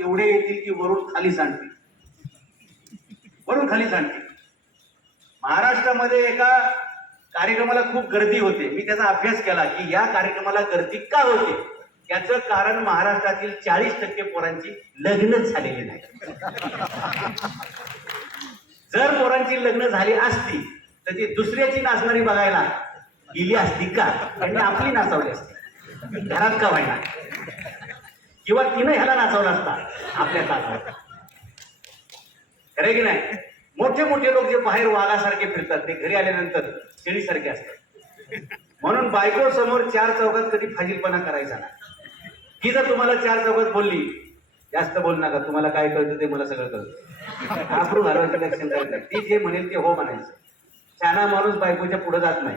एवढे येतील की वरून खाली सांडतील, वरून खाली सांडतील. महाराष्ट्रामध्ये एका कार्यक्रमाला खूप गर्दी होते. मी त्याचा अभ्यास केला की या कार्यक्रमाला गर्दी का होते. याचं कारण महाराष्ट्रातील 40% पोरांची लग्नच झालेली नाही. जर पोरांची लग्न झाली असती तर ती दुसऱ्याची नाचणारी बघायला गेली असती का, त्यांनी आपली नाचवली असती घरात का व्हायना, किंवा तिनं ह्याला नाचवला असता आपल्या काळात. खरं की नाही. मोठे मोठे लोक जे बाहेर वाघासारखे फिरतात ते घरी आल्यानंतर शेळीसारखे असतात. म्हणून बायको समोर चार चौकात कधी फाजीलपणा करायचा नाही. ती जर तुम्हाला चार चौकात बोलली, जास्त बोल नका, तुम्हाला काय कळतं ते मला सगळं कळतं, आखरू घालवायचं लक्षण करत नाही. ती जे म्हणेल ते हो म्हणायचं. छाना माणूस बायकोच्या पुढे जात नाही.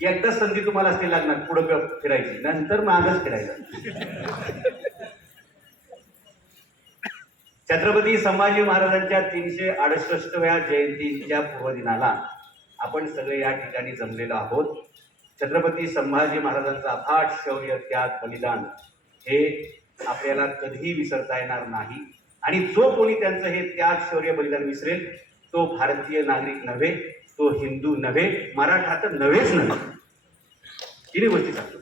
एकदाच संधी तुम्हाला असते लागणार पुढं फिरायची, नंतर मागच फिरायचं. छत्रपती संभाजी महाराजांच्या 368व्या जयंतीच्या पूर्वदिनाला आपण सगळे या ठिकाणी जमलेलो आहोत. छत्रपती संभाजी महाराजांचा अफाट शौर्य, त्याग, बलिदान हे आपल्याला कधीही विसरता येणार नाही. आणि जो कोणी त्यांचं हे त्याग, शौर्य, बलिदान विसरेल तो भारतीय नागरिक नव्हे, तो हिंदू नव्हे, मराठा तर नव्हेच नव्हे. तिन्ही गोष्टी सांगतो.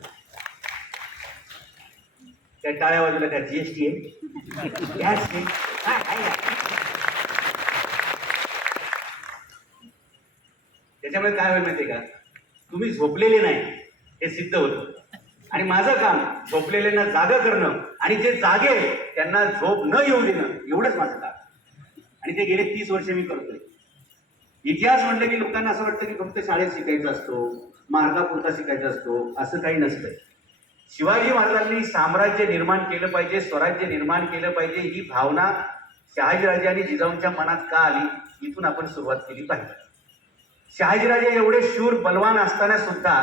त्या टाळ्या बाजूला काय जीएसटी आहे, गॅस आहे, त्याच्यामुळे काय होईल माहितीये का, तुम्ही झोपलेले नाही हे सिद्ध होतं. आणि माझं काम झोपलेल्यांना जागा करणं आणि जे जागे त्यांना झोप न येऊ देणं, एवढंच माझं काम. आणि ते गेले 30 वर्ष मी करतोय. इतिहास म्हणलं की लोकांना असं वाटतं की फक्त शाळेत शिकायचा असतो, मार्गापुरता शिकायचा असतो. असं काही नसतंय. शिवाजी महाराजांनी साम्राज्य निर्माण केलं पाहिजे, स्वराज्य निर्माण केलं पाहिजे, ही भावना शहाजीराजे आणि जिजाऊंच्या मनात का आली, इथून आपण सुरुवात केली पाहिजे. शहाजीराजे एवढे शूर बलवान असताना सुद्धा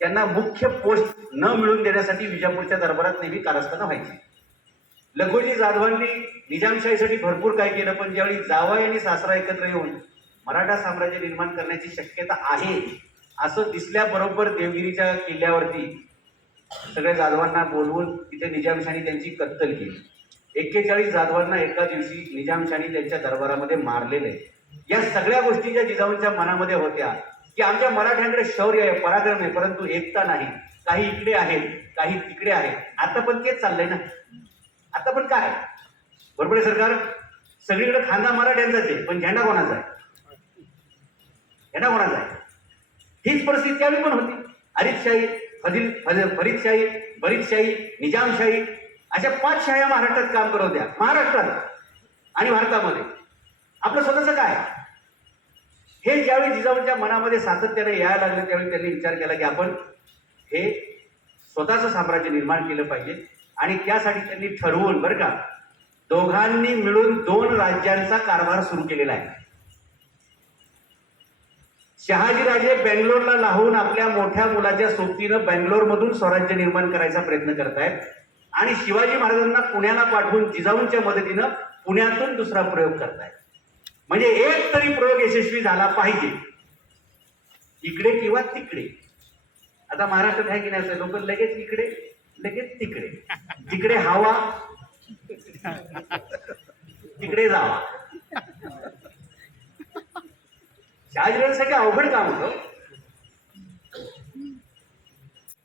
त्यांना मुख्य पोस्ट न मिळवून देण्यासाठी विजापूरच्या दरबारात नेहमी कारस्थानं व्हायची. लखोजी जाधवांनी निजामशाहीसाठी भरपूर काय केलं, पण ज्यावेळी जावई आणि सासरा एकत्र येऊन मराठा साम्राज्य निर्माण करण्याची शक्यता आहे असं दिसल्याबरोबर देवगिरीच्या किल्ल्यावरती सगळ्या जाधवांना बोलवून तिथे निजामशाही त्यांची कत्तल केली. 41 जाधवांना एका दिवशी निजामशाही त्यांच्या दरबारामध्ये मारलेले. या सगळ्या गोष्टी ज्या जिजाऊंच्या मनामध्ये होत्या की आमच्या मराठ्यांकडे शौर्य आहे, पराक्रम आहे, परंतु एकता नाही. काही इकडे आहेत, काही तिकडे आहेत. आता पण तेच चाललंय ना. आता पण काय बरोबर आहे सरकार, सगळीकडे खांदा मराठ्यांचाच आहे, पण झेंडा कोणाचा आहे, झेंडा कोणाचा आहे. हीच परिस्थिती त्यावेळी पण होती. आदिलशाही, फरीदशाही, बरीदशाही, निजामशाही अशा 5 शाह्या महाराष्ट्रात काम करत होत्या. महाराष्ट्रात आणि भारतामध्ये आपलं स्वतःचं काय, हे ज्यावेळी जिजाऊंच्या मनामध्ये सातत्याने यायला लागले त्यावेळी त्यांनी विचार केला की आपण हे स्वतःचं साम्राज्य निर्माण केलं पाहिजे. आणि त्यासाठी त्यांनी ठरवून बरं का दोघांनी मिळून 2 राज्यांचा कारभार सुरू केलेला आहे. शहाजीराजे बेंगलोरला लावून आपल्या मोठ्या मुलाच्या सोबतीनं बेंगलोरमधून स्वराज्य निर्माण करायचा प्रयत्न करतायत. आणि शिवाजी महाराजांना पुण्याला पाठवून जिजाऊंच्या मदतीनं पुण्यातून दुसरा प्रयोग करतायत. म्हणजे एक तरी प्रयोग यशस्वी झाला पाहिजे, इकडे किंवा तिकडे. आता महाराष्ट्रात आहे की नाही, लोक लगेच इकडे लगेच तिकडे, जिकडे हवा तिकडे जावा. शहाजीराजांसाठी अवघड काम होतं.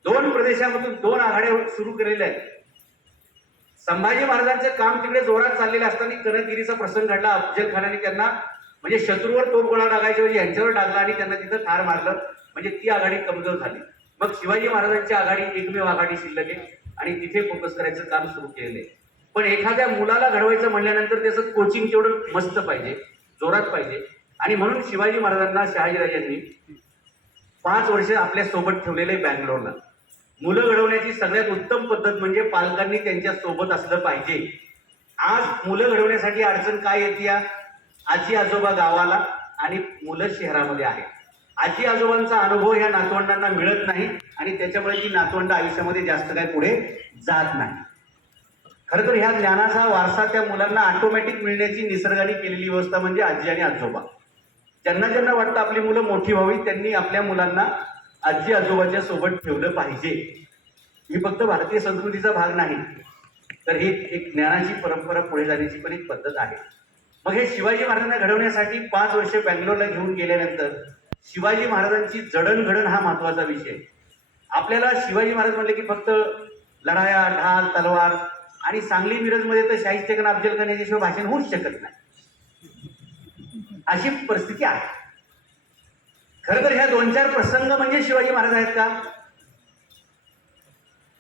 2 प्रदेशामधून 2 आघाड्या सुरू केलेल्या आहेत. संभाजी महाराजांचं काम तिकडे जोरात चाललेलं असताना कनकगिरीचा प्रसंग घडला. अफजल खानाने त्यांना म्हणजे शत्रूवर तोफगोळा टाकायच्या वेळी यांच्यावर टाकला आणि त्यांना तिथं ठार मारलं. म्हणजे ती आघाडी कमजोर झाली. मग शिवाजी महाराजांची आघाडी एकमेव आघाडी शिल्लक आहे आणि तिथे फोकस करायचं काम सुरू केलेलं आहे. पण एखाद्या मुलाला घडवायचं म्हणल्यानंतर त्याचं कोचिंग तेवढं मस्त पाहिजे, जोरात पाहिजे. आणि म्हणून शिवाजी महाराजांना शहाजीराजांनी 5 वर्ष आपल्या सोबत ठेवलेले बँगलोरला. मुलं घडवण्याची सगळ्यात उत्तम पद्धत म्हणजे पालकांनी त्यांच्या सोबत असलं पाहिजे. आज मुलं घडवण्यासाठी अडचण काय येते, आजी आजोबा गावाला आणि मुलं शहरामध्ये आहेत. आजी आजोबांचा अनुभव ह्या नातवंडांना मिळत नाही आणि त्याच्यामुळे ती नातवंड आयुष्यामध्ये जास्त काय पुढे जात नाही. खरं तर ह्या ज्ञानाचा वारसा त्या मुलांना ऑटोमॅटिक मिळण्याची निसर्गाने केलेली व्यवस्था म्हणजे आजी आणि आजोबा. ज्यांना ज्यांना वाटतं आपली मुलं मोठी व्हावी त्यांनी आपल्या मुलांना आजी आजोबाच्या सोबत ठेवलं पाहिजे. ही फक्त भारतीय संस्कृतीचा भाग नाही, तर ही एक ज्ञानाची परंपरा पुढे जाण्याची पण एक पद्धत आहे. मग हे शिवाजी महाराजांना घडवण्यासाठी 5 वर्ष बँगलोरला घेऊन गेल्यानंतर शिवाजी महाराजांची जडणघडण हा महत्वाचा विषय. आपल्याला शिवाजी महाराज म्हणले की फक्त लढाया, ढाल, तलवार आणि सांगली मिरजमध्ये तर शाहिस्ते खान, अफजल खान याच्याशिवाय भाषण होऊच शकत नाही, अशी परिस्थिती आहे. खरं तर ह्या 2-4 प्रसंग म्हणजे शिवाजी महाराज आहेत का?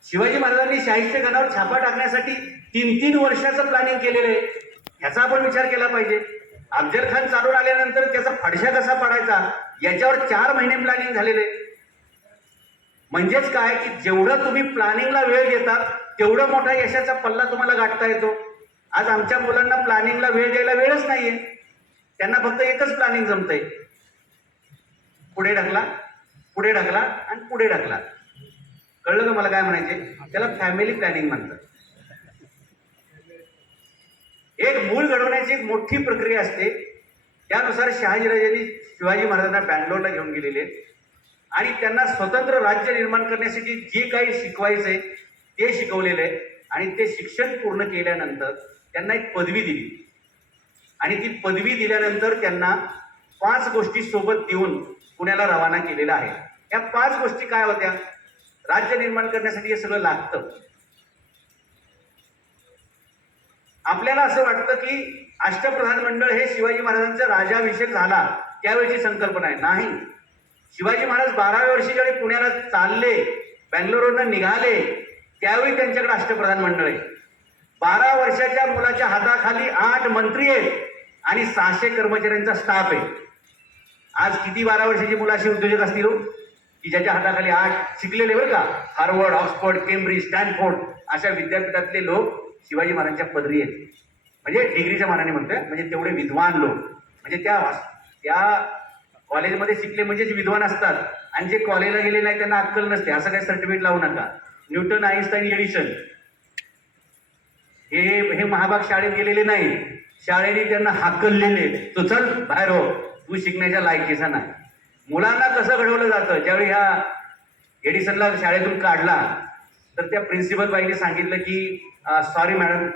शिवाजी महाराजांनी शाहिस्ते खानावर छापा टाकण्यासाठी 3-3 वर्षाचं प्लॅनिंग केलेलं आहे. ह्याचा आपण विचार केला पाहिजे. अफजल खान चालून आल्यानंतर त्याचा फडशा कसा पाडायचा याच्यावर 4 महिने प्लॅनिंग झालेले. म्हणजेच काय की जेवढं तुम्ही प्लॅनिंगला वेळ घेता तेवढं मोठा यशाचा पल्ला तुम्हाला गाठता येतो. आज आमच्या मुलांना प्लॅनिंगला वेळ द्यायला वेळच नाहीये. त्यांना फक्त एकच प्लॅनिंग जमतंय, पुढे ढकला, पुढे ढकला आणि पुढे ढकला. कळलं का मला काय म्हणायचे? त्याला फॅमिली प्लॅनिंग म्हणतात. एक मूळ घडवण्याची एक मोठी प्रक्रिया असते. त्यानुसार शहाजीराजांनी शिवाजी महाराजांना बँगलोरला घेऊन गेलेले आणि त्यांना स्वतंत्र राज्य निर्माण करण्यासाठी जे काही शिकवायचंय ते शिकवलेलं आहे. आणि ते शिक्षण पूर्ण केल्यानंतर त्यांना एक पदवी दिली आणि ती पदवी दिल्यानंतर त्यांना 5 गोष्टी सोबत देऊन पुण्याला रवाना केलेला आहे. या 5 गोष्टी काय होत्या? राज्य निर्माण करण्यासाठी हे सगळं लागतं. आपल्याला असं वाटतं की अष्टप्रधान मंडळ हे शिवाजी महाराजांचा राजाभिषेक झाला त्यावेळेची संकल्पना आहे. नाही, शिवाजी महाराज 12व्या वर्षी ज्यावेळी पुण्याला चालले, बँगलोरवरून निघाले, त्यावेळी त्यांच्याकडे अष्टप्रधान मंडळ आहे. 12 वर्षाच्या मुलाच्या हाताखाली 8 मंत्री आहेत आणि 600 कर्मचाऱ्यांचा स्टाफ आहे. आज किती 12 वर्षाची मुलं अशी उद्योजक असतील हो की ज्याच्या हाताखाली 8 शिकलेले, बरं का, हार्वर्ड, ऑक्सफोर्ड, केम्ब्रिज, स्टॅनफोर्ड अशा विद्यापीठातले लोक शिवाजी महाराजांच्या पदरी आहेत. म्हणजे डिग्रीच्या मानाने म्हणतोय, म्हणजे तेवढे विद्वान लोक. म्हणजे त्या कॉलेजमध्ये शिकले म्हणजेच विद्वान असतात आणि जे कॉलेजला गेले नाही त्यांना अक्कल नसते. असं काही सर्टिफिकेट लावू नका. न्यूटन, आईन्स्टाईन, एडिसन हे महाभाग शाळेत गेलेले नाही, शाळेने त्यांना हाकललेले. तो चल बाहेर हो, तू शिकण्याच्या लायकीचा नाही. मुलांना कसं घडवलं जातं? ज्यावेळी ह्या एडिसनला शाळेतून काढला तर त्या प्रिन्सिपल बाईने सांगितलं की सॉरी मॅडम,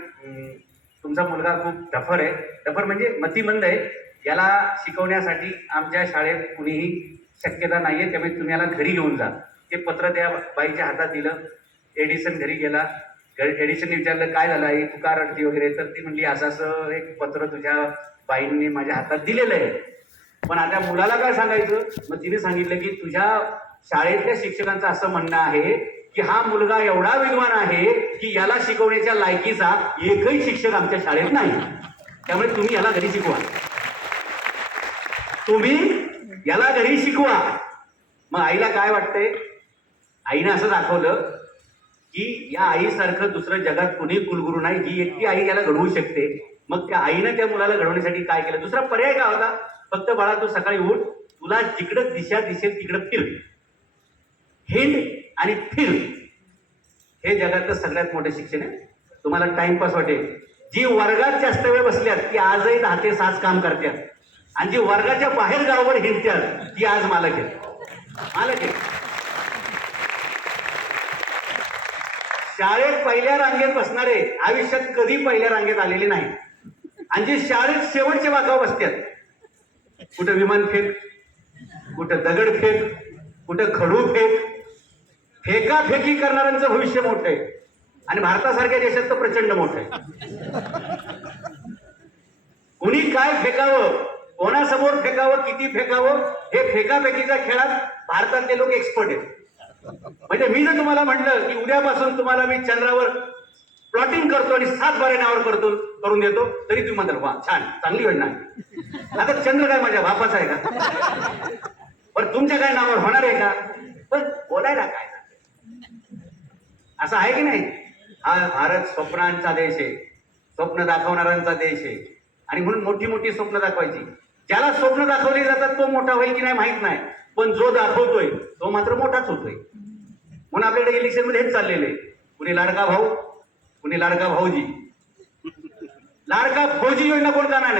तुमचा मुलगा खूप डफर आहे. डफर म्हणजे मतिमंद आहे, याला शिकवण्यासाठी आमच्या शाळेत कुणीही शक्यता नाहीये, त्यामुळे तुम्ही याला घरी घेऊन जा. ते पत्र त्या बाईच्या हातात दिलं. एडिसन घरी गेला. एडिसनने विचारलं काय झालं आहे, तू का रडती वगैरे? तर ती म्हणली असं असं एक पत्र तुझ्या बाईंनी माझ्या हातात दिलेलं आहे. पण आता मुलाला काय सांगायचं? मग तिने सांगितलं की तुझ्या शाळेतल्या शिक्षकांचं असं म्हणणं आहे की हा मुलगा एवढा विद्वान आहे की याला शिकवण्याच्या लायकीचा एकही शिक्षक आमच्या शाळेत नाही, त्यामुळे तुम्ही याला घरी शिकवा, तुम्ही याला घरी शिकवा. मग आईला काय वाटतंय? आईनं असं दाखवलं की या आईसारखं दुसरं जगात कुणी कुलगुरू नाही, ही एकटी आई याला घडवू शकते. मग त्या आईनं त्या मुलाला घडवण्यासाठी काय केलं? दुसरा पर्याय काय होता? फक्त बाळा तू सकाळी उठ, तुला जिकडं दिशा दिसेल तिकडं फिर, हिंड आणि फिर. हे जगातलं सगळ्यात मोठं शिक्षण आहे. तुम्हाला टाइमपास वाटेल. जी वर्गात जास्त वेळ बसल्यात ती आजही 10 ते 6 काम करतात आणि जी वर्गाच्या बाहेर गावावर हिंडतात ती आज मालक आहेत. शाळेत पहिल्या रांगेत बसणारे आयुष्यात कधी पहिल्या रांगेत आलेले नाही आणि जे शाळेत शेवटच्या वाकावर बसतात, कुठं विमान फेक, कुठं दगड फेक, कुठं खडू फेक, फेकाफेकी करणाऱ्यांचं भविष्य मोठं आहे आणि भारतासारख्या देशात तर प्रचंड मोठं आहे. कुणी काय फेकावं, कोणासमोर फेकावं, किती फेकावं, हे फेकाफेकीच्या खेळात भारतातले लोक एक्सपर्ट आहेत. म्हणजे मी जर तुम्हाला म्हटलं की उद्यापासून तुम्हाला मी चंद्रावर प्लॉटिंग करतो आणि 7 बारेनावर करून देतो, तरी तुम्ही म्हणताल वा छान, चांगली योजना आहे. आता चंद्र काय माझ्या बापाचा आहे का? पण तुमच्या काय नावावर होणार आहे का? पण बोलायला काय असं आहे की नाही? हा भारत स्वप्नांचा देश आहे, स्वप्न दाखवणाऱ्यांचा देश आहे आणि म्हणून मोठी मोठी स्वप्न दाखवायची. ज्याला स्वप्न दाखवली जातात तो मोठा होईल की नाही माहित नाही, पण जो दाखवतोय तो मात्र मोठाच होतोय. म्हणून आपल्याकडे इलेक्शन मध्ये हेच चाललेलं आहे. कुणी लाडका भाऊ, कुणी लाडका भाऊजी. लाडका फौजी योजना कोण करणार?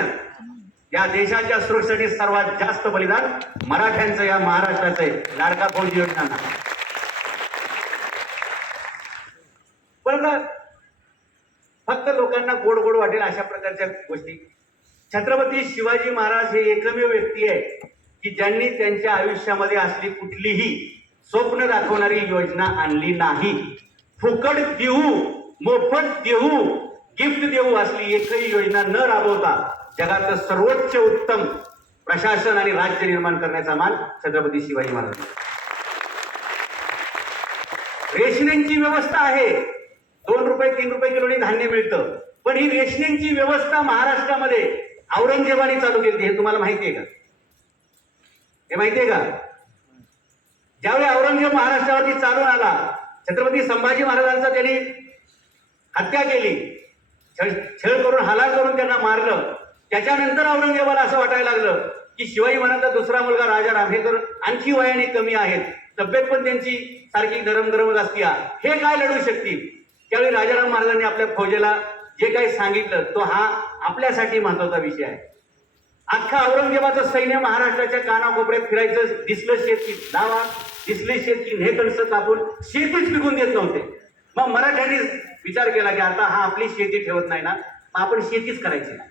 या देशाच्या सुरक्षेसाठी सर्वात जास्त बलिदान मराठ्यांचं, या महाराष्ट्राचं आहे. लाडका फौजी योजना. बरोबर, वाटेल अशा प्रकारच्या गोष्टी. छत्रपती शिवाजी महाराज हे एकमेव व्यक्ती आहे की ज्यांनी त्यांच्या आयुष्यामध्ये असली कुठलीही स्वप्न दाखवणारी योजना आणली नाही. फुकट देऊ, मोफत देऊ, गिफ्ट देऊ असली एकही योजना न राबवता जगातलं सर्वोच्च उत्तम प्रशासन आणि राज्य निर्माण करण्याचा मान छत्रपती शिवाजी महाराज. रेशनिंगची व्यवस्था आहे, 2 रुपये 3 रुपये किलोनी धान्य मिळतं, पण ही रेशनिंगची व्यवस्था महाराष्ट्रामध्ये औरंगजेबाने चालू केली. हे तुम्हाला माहिती आहे का? हे माहिती आहे का? ज्यावेळी औरंगजेब महाराष्ट्रावरती चालून आला, छत्रपती संभाजी महाराजांचा त्यांनी हत्या केली, छळ करून हालाल करून त्यांना मारलं. त्याच्यानंतर औरंगजेबाला असं वाटायला लागलं की शिवाजी महाराजांचा दुसरा मुलगा राजाराम हे तर आणखी वयाने कमी आहेत, तब्येत पण त्यांची सारखी गरम असती, हे काय लढू शकतील. त्यावेळी राजाराम महाराजांनी आपल्या फौजेला जे काही सांगितलं तो हा आपल्यासाठी महत्वाचा विषय आहे. अख्खा औरंगजेबाचं सैन्य महाराष्ट्राच्या कानाकोपऱ्यात फिरायचं, दिसलं शेती धावा, दिसली शेती हे कणसं कापून शेतीच पिकून देत नव्हते. मग मराठ्यांनी विचार केला की आता हा आपली शेती ठेवत नाही ना, मग आपण शेतीच करायची नाही.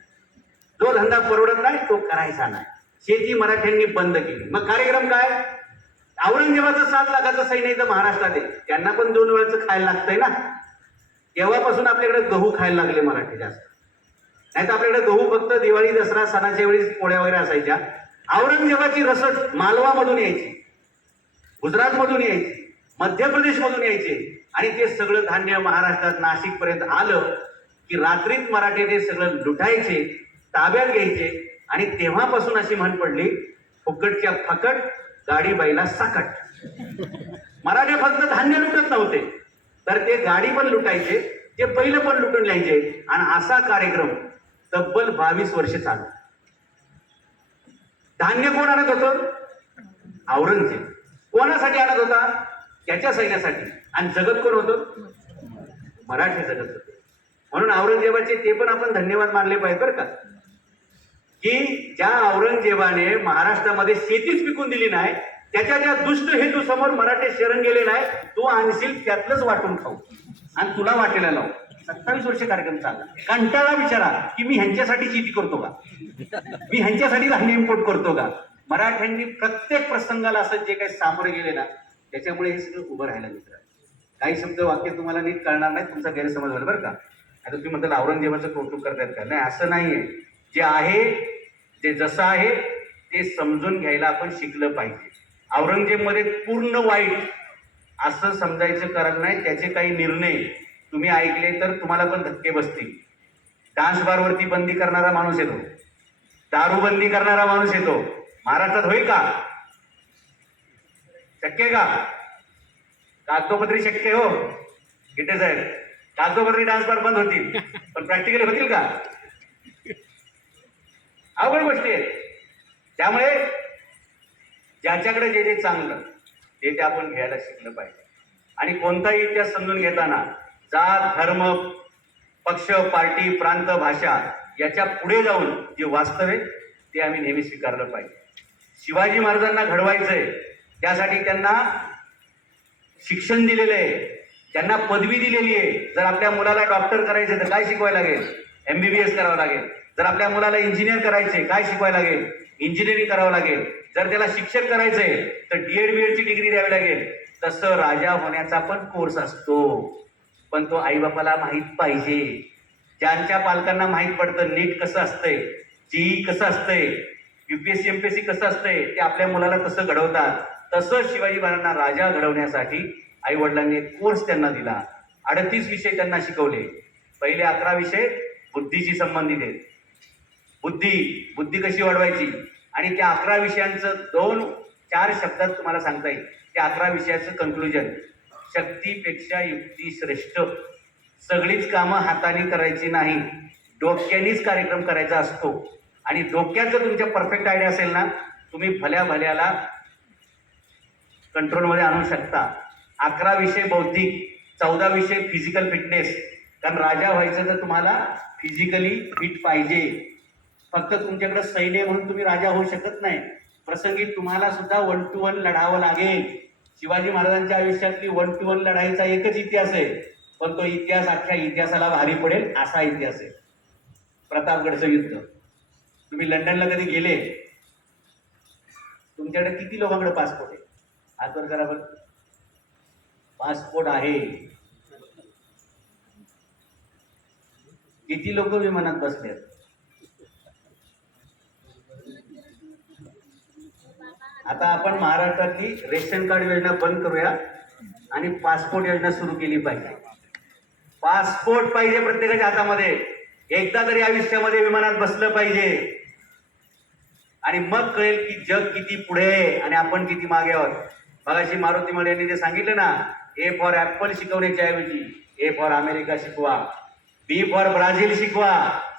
जो धंदा परवडत नाही तो करायचा नाही. शेती मराठ्यांनी बंद केली. मग कार्यक्रम काय? औरंगजेबाचं 7 लाखाचं सैन्य इथं महाराष्ट्रात आहे, त्यांना पण 2 वेळाचं खायला लागतंय ना. तेव्हापासून आपल्याकडे गहू खायला लागले मराठी जास्त. नाही तर आपल्याकडे गहू फक्त दिवाळी दसरा सणाच्या वेळी पोळ्या वगैरे असायच्या. औरंगजेबाची रसद मालवामधून यायची, गुजरातमधून यायची, मध्य प्रदेशमधून यायचे आणि ते सगळं धान्य महाराष्ट्रात नाशिक पर्यंत आलं की रात्रीत मराठी ते सगळं लुटायचे, ताब्यात घ्यायचे. आणि तेव्हापासून अशी म्हण पडली, फुकटच्या फकट गाडी बैला सकट. मराठे फक्त धान्य लुटत नव्हते तर ते गाडी पण लुटायचे, ते बैल पण लुटून न्यायचे. आणि असा कार्यक्रम तब्बल 22 वर्ष चालू. धान्य कोण आणत होतं? औरंगजेब. कोणासाठी आणत होता? त्याच्या सैन्यासाठी. आणि जगत कोण होतं? मराठी जगत होते. म्हणून औरंगजेबाचे ते पण आपण धन्यवाद मानले पाहिजे बरं का, की ज्या औरंगजेबाने महाराष्ट्रामध्ये शेतीच पिकून दिली नाही, त्याच्या त्या दुष्ट हेतू समोर मराठे शरण गेले नाही. तू आणशील त्यातलंच वाटून खाऊ आणि तुला वाटेला लावू. 27 वर्ष कार्यक्रम चालला. कंटाळा विचारा की मी ह्यांच्यासाठी शेती करतो का, मी ह्यांच्यासाठी धान्य इम्पोर्ट करतो का. मराठ्यांनी प्रत्येक प्रसंगाला असं जे काही सामोरे गेले ना, त्याच्यामुळे हे सगळं उभं राहायला मित्र. काही शब्द वाक्य तुम्हाला नीट कळणार नाही, तुमचा गैरसमज होईल बरं का. आता तुम्ही म्हणताल औरंगजेबाचं कौतुक करतायत का? नाही, असं नाहीये. जे आहे, जे जसं आहे ते समजून घ्यायला आपण शिकलं पाहिजे. औरंगजेबमध्ये पूर्ण वाईट असं समजायचं कारण नाही. त्याचे काही निर्णय तुम्ही ऐकले तर तुम्हाला पण धक्के बसतील. डान्स बारवरती बंदी करणारा माणूस येतो, दारूबंदी करणारा माणूस येतो. महाराष्ट्रात होईल का? शक्य आहे का? कागदोपत्री शक्य हो गिटे साहेब, कागदोपत्री डान्स बार बंद होतील, पण प्रॅक्टिकली होतील का? अवघड गोष्टी आहेत. त्यामुळे ज्याच्याकडे जे जे चांगलं ते आपण घ्यायला शिकलं पाहिजे. आणि कोणताही इतिहास समजून घेताना जात, धर्म, पक्ष, पार्टी, प्रांत, भाषा याच्या पुढे जाऊन जे वास्तव आहे ते आम्ही नेहमी स्वीकारलं पाहिजे. शिवाजी महाराजांना घडवायचंय, त्यासाठी त्यांना शिक्षण दिलेलं आहे, त्यांना पदवी दिलेली आहे. जर आपल्या मुलाला डॉक्टर करायचे तर काय शिकवायला लागेल? MBBS करावं लागेल. जर आपल्या मुलाला इंजिनियर करायचे काय शिकवायला लागेल? इंजिनिअरिंग करावं लागेल. जर त्याला शिक्षक करायचंय तर DED BED ची डिग्री द्यावी लागेल. तसं राजा होण्याचा पण कोर्स असतो, पण तो आईबापाला माहीत पाहिजे. ज्यांच्या पालकांना माहीत पडतं नीट कसं असतंय, JEE कसं असतंय, UPSC MPSC कसं असतंय, ते आपल्या मुलाला कसं घडवतात. तसं शिवाजी महाराजांना राजा घडवण्यासाठी आई वडिलांनी एक कोर्स त्यांना दिला. 38 विषय त्यांना शिकवले. पहिले 11 विषय बुद्धीशी संबंधित आहेत. बुद्धी कशी वाढवायची, आणि त्या 11 विषयांचं 2-4 शब्दात तुम्हाला सांगता येईल. त्या 11 विषयाचं कन्क्लुजन: शक्तीपेक्षा युक्ती श्रेष्ठ. सगळीच कामं हाताने करायची नाही, डोक्यानेच कार्यक्रम करायचा असतो. आणि डोक्यात जर तुमच्या परफेक्ट आयडिया असेल ना, तुम्ही भल्याला कंट्रोलमध्ये आणू शकता. 11 विषय बौद्धिक, 14 विषय फिजिकल फिटनेस. कारण राजा व्हायचं तर तुम्हाला फिजिकली फिट पाहिजे. फक्त तुमच्याकडे सैन्य म्हणून तुम्ही राजा होऊ शकत नाही. प्रसंगी तुम्हाला सुद्धा 1 to 1 लढावं लागेल. शिवाजी महाराजांच्या आयुष्यातली 1 to 1 लढाईचा एकच इतिहास आहे, पण तो इतिहास अख्ख्या इतिहासाला भारी पडेल असा इतिहास आहे. प्रतापगडचं युद्ध. तुम्ही लंडनला कधी गेले? तुमच्याकडे किती लोकांकडे पासपोर्ट आहे? हात वर करा बरं. पासपोर्ट आहे. किती लोक विमानात बसले? आता आपण महाराष्ट्रातली रेशन कार्ड योजना बंद करूया आणि पासपोर्ट योजना सुरू केली पाहिजे. पासपोर्ट पाहिजे प्रत्येकाच्या हातामध्ये. एकदा तरी आयुष्यामध्ये विमानात बसलं पाहिजे आणि मग कळेल की जग किती पुढे आहे आणि आपण किती मागे आहोत. मगाशी मारुती मळे यांनी जे सांगितलं ना, ए फॉर ऍपल शिकवण्याच्या ऐवजी ए फॉर अमेरिका शिकवा, बी फॉर ब्राझील शिकवा,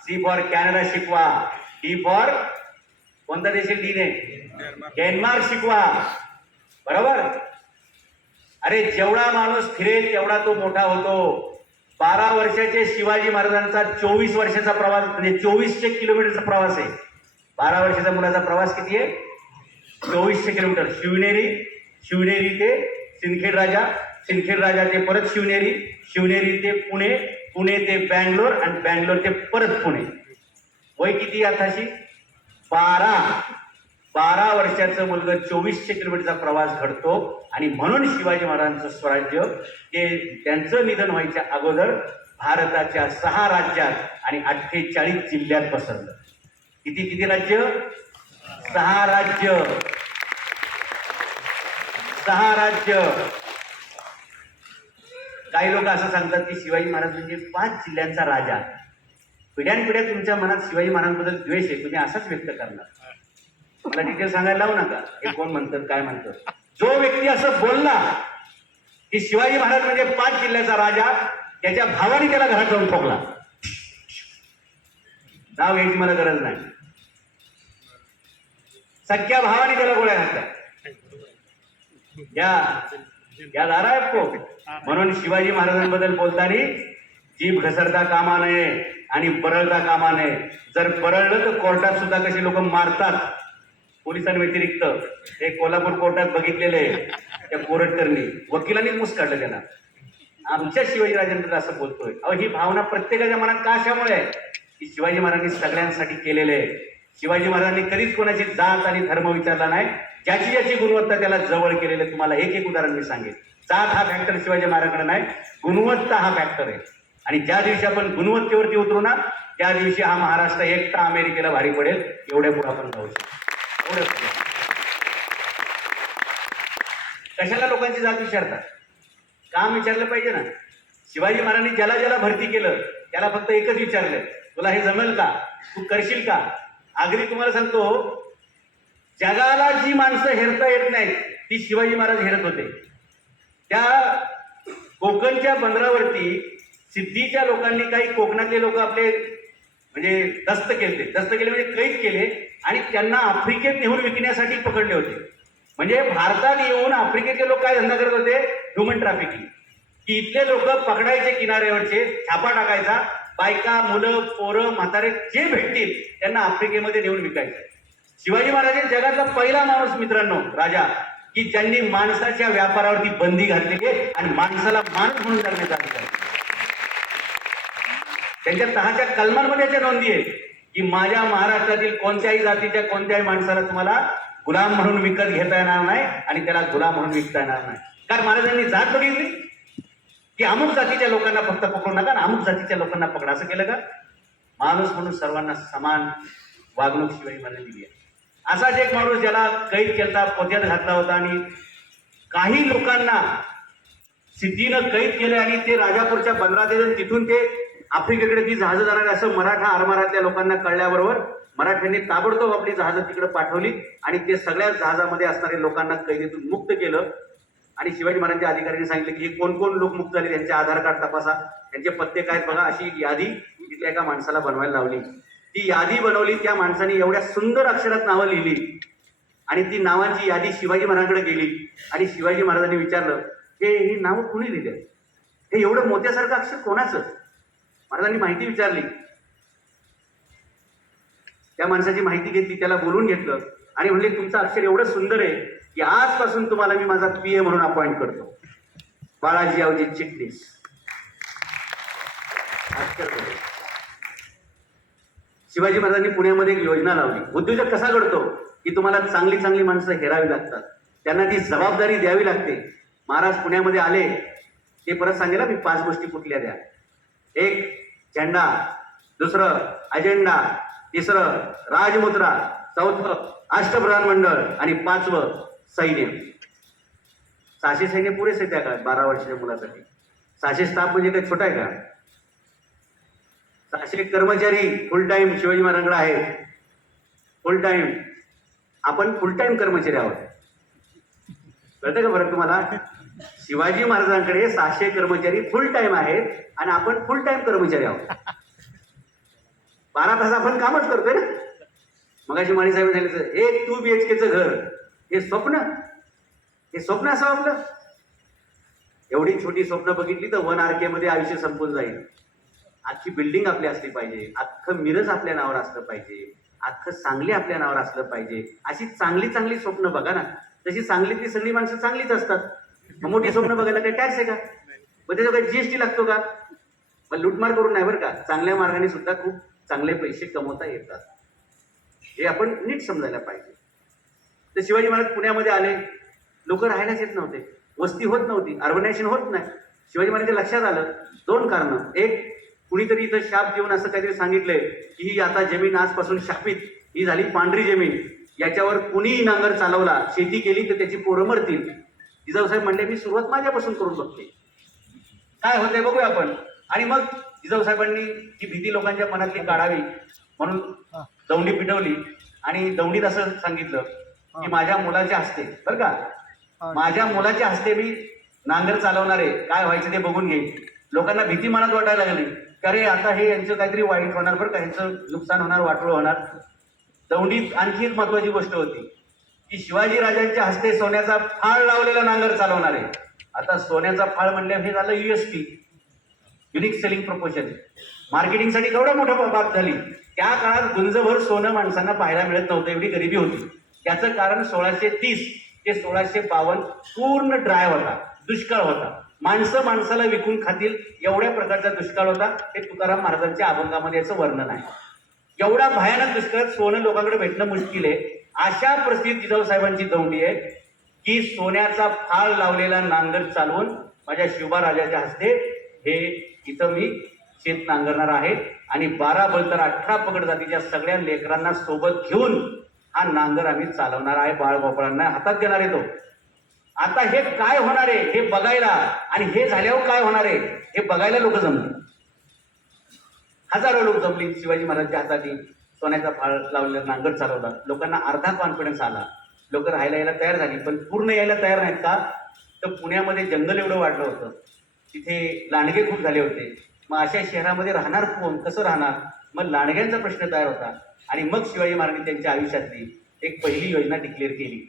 सी फॉर कॅनडा शिकवा, डी फॉर कोणता देश आहे? डीने डेन्मार्क शिकवा. बरोबर? अरे जेवढा माणूस फिरेल तेवढा तो मोठा होतो. 12 वर्षाचे शिवाजी महाराजांचा 24 वर्षाचा प्रवास, म्हणजे 2400 किलोमीटरचा प्रवास आहे. 12 वर्षाच्या मुलाचा प्रवास किती आहे? 2400 किलोमीटर. शिवनेरी ते सिंदखेड राजा, सिंदखेड राजा ते परत शिवनेरी ते पुणे ते बँगलोर आणि बँगलोर ते परत पुणे. वय किती आताशी? 12 वर्षाचं मुलगा 2400 किलोमीटरचा प्रवास घडतो. आणि म्हणून शिवाजी महाराजांचं स्वराज्य ते त्यांचं निधन व्हायच्या अगोदर भारताच्या 6 राज्यात आणि 48 जिल्ह्यात पसरलं. किती राज्य? 6 राज्य. 6 राज्य. काही लोक असं सांगतात की शिवाजी महाराज म्हणजे 5 जिल्ह्यांचा राजा. पिढ्यानपिढ्या तुमच्या मनात शिवाजी महाराजांबद्दल द्वेष आहे, तुम्ही असाच व्यक्त करणार. मला डिटेल सांगायला लावू नका, हे कोण म्हणतात काय म्हणतात. जो व्यक्ती असं बोलला की शिवाजी महाराज म्हणजे 5 जिल्ह्याचा राजा, त्याच्या भावाने त्याला घरात जाऊन ठोकला. नाव घ्यायची मला गरज नाही. सख्या भावाने त्याला गोळ्या घातल्या. या दारा आहेत को. म्हणून शिवाजी महाराजांबद्दल बोलताना जीभ घसरता कामा नये आणि बरळता कामा नये. जर बरळलं तर कोर्टात सुद्धा कशी लोक मारतात पोलिसांव्यतिरिक्त. हे कोल्हापूर कोर्टात बघितलेले त्या कोरटकरनी वकिलांनीच मुस काढलं त्याला. आमच्या शिवाजीराजांबद्दल असं बोलतोय. अहो ही भावना प्रत्येकाच्या मनात का अशामुळे आहे की शिवाजी महाराजांनी सगळ्यांसाठी केलेले आहे. शिवाजी महाराजांनी कधीच कोणाची जात आणि धर्म विचारला नाही. ज्याची ज्याची गुणवत्ता त्याला जवळ केलेले. तुम्हाला एक उदाहरण मी सांगेन. जात हा फॅक्टर शिवाजी महाराजांकडे नाही, गुणवत्ता हा फॅक्टर आहे. आणि ज्या दिवशी आपण गुणवत्तेवरती उतरू ना, त्या दिवशी हा महाराष्ट्र एकटा अमेरिकेला भारी पडेल. एवढ्या पुढे आपण जाऊ शकतो. कशाला लोकांची जात विचारतात? काम विचारलं पाहिजे ना. शिवाजी महाराजांनी ज्याला ज्याला भरती केलं त्याला फक्त एकच विचारलं, तुला हे जमेल का? तू करशील का? आगरी तुम्हाला सांगतो, जगाला जी माणसं हेरता येत नाहीत ती शिवाजी महाराज हेरत होते. त्या कोकणच्या बंदरावरती सिद्धीच्या लोकांनी, काही कोकणातले लोक आपले म्हणजे दस्त केले म्हणजे कैद केले आणि त्यांना आफ्रिकेत नेऊन विकण्यासाठी पकडले होते. म्हणजे भारतात येऊन आफ्रिकेचे लोक काय धंदा करत होते? Human trafficking. की इथले लोक पकडायचे किनाऱ्यावरचे, छापा टाकायचा, बायका मुलं पोरं म्हातारे जे भेटतील त्यांना आफ्रिकेमध्ये नेऊन विकायचे. शिवाजी महाराज जगातला पहिला माणूस मित्रांनो, राजा, की ज्यांनी माणसाच्या व्यापारावरती बंदी घातलेली आहे आणि माणसाला माणूस म्हणून जगण्याचा अधिकार. त्यांच्या 10च्या कलमांमध्ये याच्या नोंदी आहे की माझ्या महाराष्ट्रातील कोणत्याही जातीच्या कोणत्याही माणसाला तुम्हाला गुलाम म्हणून विकत घेता येणार नाही आणि त्याला गुलाम म्हणून विकता येणार नाही. कारण महाराजांनी जात बघितली की अमुक जातीच्या लोकांना फक्त पकडू नका आणि अमुक जातीच्या लोकांना पकडा. असं केलं का? माणूस म्हणून सर्वांना समान वागणूक शिवाजी महाराजांनी दिली आहे. असाच एक माणूस ज्याला कैद केला, पोत्यात घातला होता आणि काही लोकांना सिद्धीनं कैद केले आणि ते राजापूरच्या बंदरात येऊन तिथून ते आफ्रिकेकडे ती जहाजं जाणार असं मराठा आरमारातल्या लोकांना कळल्याबरोबर मराठ्यांनी ताबडतोब आपली जहाजं तिकडे पाठवली आणि ते सगळ्या जहाजामध्ये असणाऱ्या लोकांना कैदेतून मुक्त केलं. आणि शिवाजी महाराजांच्या अधिकाऱ्यांनी सांगितलं की हे कोण कोण लोक मुक्त झाले त्यांचे आधार कार्ड तपासा, त्यांचे पत्ते काय बघा. अशी यादी तिथल्या एका माणसाला बनवायला लावली. ती यादी बनवली. त्या माणसाने एवढ्या सुंदर अक्षरात नावं लिहिली आणि ती नावांची यादी शिवाजी महाराजांकडे गेली आणि शिवाजी महाराजांनी विचारलं, ही नावं कुणी लिहिली? हे एवढं मोत्यासारखं अक्षर कोणाचं? महाराजांनी माहिती विचारली. त्या माणसाची माहिती घेतली, त्याला बोलून घेतलं आणि म्हणले तुमचं अक्षर एवढं सुंदर आहे की आजपासून तुम्हाला मी माझा PA म्हणून अपॉइंट करतो, बाळाजी अवजी चिटणीस. शिवाजी महाराजांनी पुण्यामध्ये एक योजना लावली. उद्योजक कसा घडतो की तुम्हाला चांगली चांगली माणसं हेरावी लागतात, त्यांना ती जबाबदारी द्यावी लागते. महाराज पुण्यामध्ये आले ते परत सांगेल मी 5 गोष्टी कुठल्या द्या. एक झेंडा, दुसरं अजेंडा, तिसरं राजमुद्रा, चौथं अष्टप्रधान मंडळ आणि 5वं सैन्य. 600 सैन्य पुरेसे त्या काळात 12 वर्षाच्या मुलासाठी. 600 स्टाफ म्हणजे काही छोटा आहे का? 600 कर्मचारी फुल टाइम शिवाजी महाराजांकडे आहेत. फुल टाइम आपण फुल टाइम कर्मचारी आहोत. कळतं का बरं तुम्हाला? शिवाजी महाराजांकडे 600 कर्मचारी फुल टाइम आहेत आणि आपण फुल टाइम कर्मचारी आहोत. 12 तास आपण कामच करतोय ना. मगाशी माळी साहेब सांगितलं एक 2 BHKचं घर हे स्वप्न, हे स्वप्न असावं आपलं. एवढी छोटी स्वप्न बघितली तर 1 RK मध्ये आयुष्य संपून जाईल. अख्खी बिल्डिंग आपली असली पाहिजे, अख्खं मिरज आपल्या नावावर असलं पाहिजे, अख्खं सांगली आपल्या नावावर असलं पाहिजे. अशी चांगली चांगली स्वप्न बघा ना. तशी सांगलीतली सगळी माणसं चांगलीच असतात. मग मोठी स्वप्न बघायला काही टॅक्स आहे का? मग त्याच्यावर काही GST लागतो का? मग लुटमार करून नाही बरं का. चांगल्या मार्गाने सुद्धा खूप चांगले पैसे कमवता येतात. हे आपण नीट समजायला पाहिजे. तर शिवाजी महाराज पुण्यामध्ये आले, लोक राहायलाच येत नव्हते, वस्ती होत नव्हती, अर्बनायझेशन होत नाही. शिवाजी महाराजांच्या लक्षात आलं 2 कारणं. एक, कुणीतरी इथं शाप देऊन असं काहीतरी सांगितलंय की ही आता जमीन आजपासून शापित, ही झाली पांढरी जमीन, याच्यावर कुणीही नांगर चालवला, शेती केली तर त्याची पोरं मरतील. जिजाऊसाहेब म्हणले मी सुरुवात माझ्यापासून करून बघते, काय होतंय बघूया आपण. आणि मग जिजाऊसाहेबांनी ही भीती लोकांच्या मनातली काढावी म्हणून दौंडी पिटवली आणि दौंडीत असं सांगितलं की माझ्या मुलाच्या हस्ते, बरं का, माझ्या मुलाच्या हस्ते मी नांगर चालवणार आहे, काय व्हायचं ते बघून घेईल. लोकांना भीती मनात वाटायला लागली की अरे आता हे यांचं काहीतरी वाईट होणार बरं का, यांचं नुकसान होणार, वाटोळं होणार. दौंडीत आणखी एक महत्वाची गोष्ट होती की शिवाजी राजांच्या हस्ते सोन्याचा फाळ लावलेला नांगर चालवणार आहे. आता सोन्याचा फाळ म्हणल्यावर हे झालं USP, युनिक सेलिंग प्रपोजन. मार्केटिंगसाठी केवढा मोठा बाब झाली. त्या काळात गुंजभर सोनं माणसांना पाहायला मिळत नव्हतं, एवढी गरिबी होती. त्याचं कारण 1630 ते 1652 पूर्ण ड्राय होता, दुष्काळ होता. माणसं माणसाला विकून खातील एवढ्या प्रकारचा दुष्काळ होता. ते तुकाराम महाराजांच्या अभंगामध्ये याचं वर्णन आहे. एवढा भयानक दुष्काळ, सोनं लोकांकडे भेटणं मुश्किल आहे. अशा परिस्थितीत जिजाऊसाहेबांची दौंडी आहे की सोन्याचा फाळ लावलेला नांगर चालवून माझ्या शिवबा राजाच्या हस्ते हे इथं मी शेत नांगरणार आहे आणि 12 बलतर 18 पगड जातीच्या सगळ्या लेकरांना सोबत घेऊन हा नांगर आम्ही चालवणार आहे, बाळगोपाळांना हातात देणार आहे तो. आता हे काय होणार आहे हे बघायला आणि हे झाल्यावर काय होणार आहे हे बघायला लोक जमले. हजारो लोक जमली. शिवाजी महाराजांच्या हाताने सोन्याचा फाळ लावलेला नांगर चालवला. लोकांना अर्धा कॉन्फिडन्स आला, लोक राहायला यायला तयार झाली. पण पूर्ण यायला तयार नाहीत का? तर पुण्यामध्ये जंगल एवढं वाढलं होतं, तिथे लांडगे खूप झाले होते. मग अशा शहरामध्ये राहणार कोण, कसं राहणार? मग लांडग्यांचा प्रश्न तयार होता. आणि मग शिवाजी महाराजांनी त्यांच्या आयुष्यातली एक पहिली योजना डिक्लेअर केली.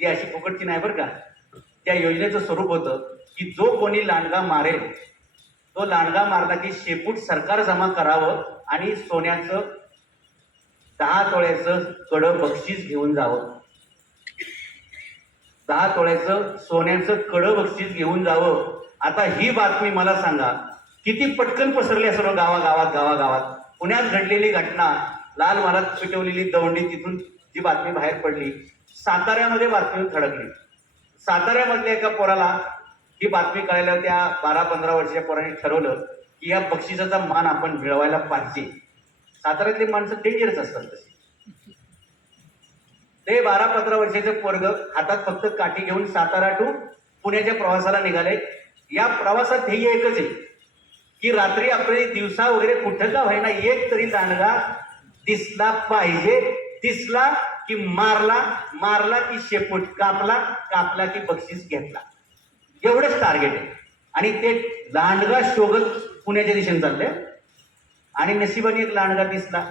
ती अशी फुकटची नाही बरं का. त्या योजनेचं स्वरूप होतं की जो कोणी लांडगा मारेल तो लांडगा मारला की शेपूट सरकार जमा करावं आणि सोन्याचं 10 तोळ्याचं कडं बक्षीस घेऊन जावं. 10 तोळ्याचं सोन्याचं कडं बक्षीस घेऊन जावं. आता ही बातमी मला सांगा किती पटकन पसरली असेल गावागावात. पुण्यात घडलेली घटना, लाल महाराज पिटवलेली दौंडी, तिथून जी बातमी बाहेर पडली, साताऱ्यामध्ये बातमी थडकली. साताऱ्यामधल्या एका पोराला ही बातमी कळायला त्या 12-15 वर्षाच्या पोराने ठरवलं की या बक्षिसाचा मान आपण मिळवायला पाहिजे. साताऱ्यातली माणसं डेंजरच असतात तशी. ते 12-15 वर्षाचे पोरग हातात फक्त काठी घेऊन सातारा टू पुण्याच्या प्रवासाला निघाले. या प्रवासात ध्येय एकच आहे की रात्री आपले दिवसा वगैरे कुठं का व्हायना एक तरी लांडगा दिसला पाहिजे. दिसला की मारला की शेपूट कापला की बक्षीस घेतला. एवढंच टार्गेट आहे. आणि ते लांडगा शोधत पुण्याच्या दिशेने चालले आणि नशिबाने एक लांडगा दिसला.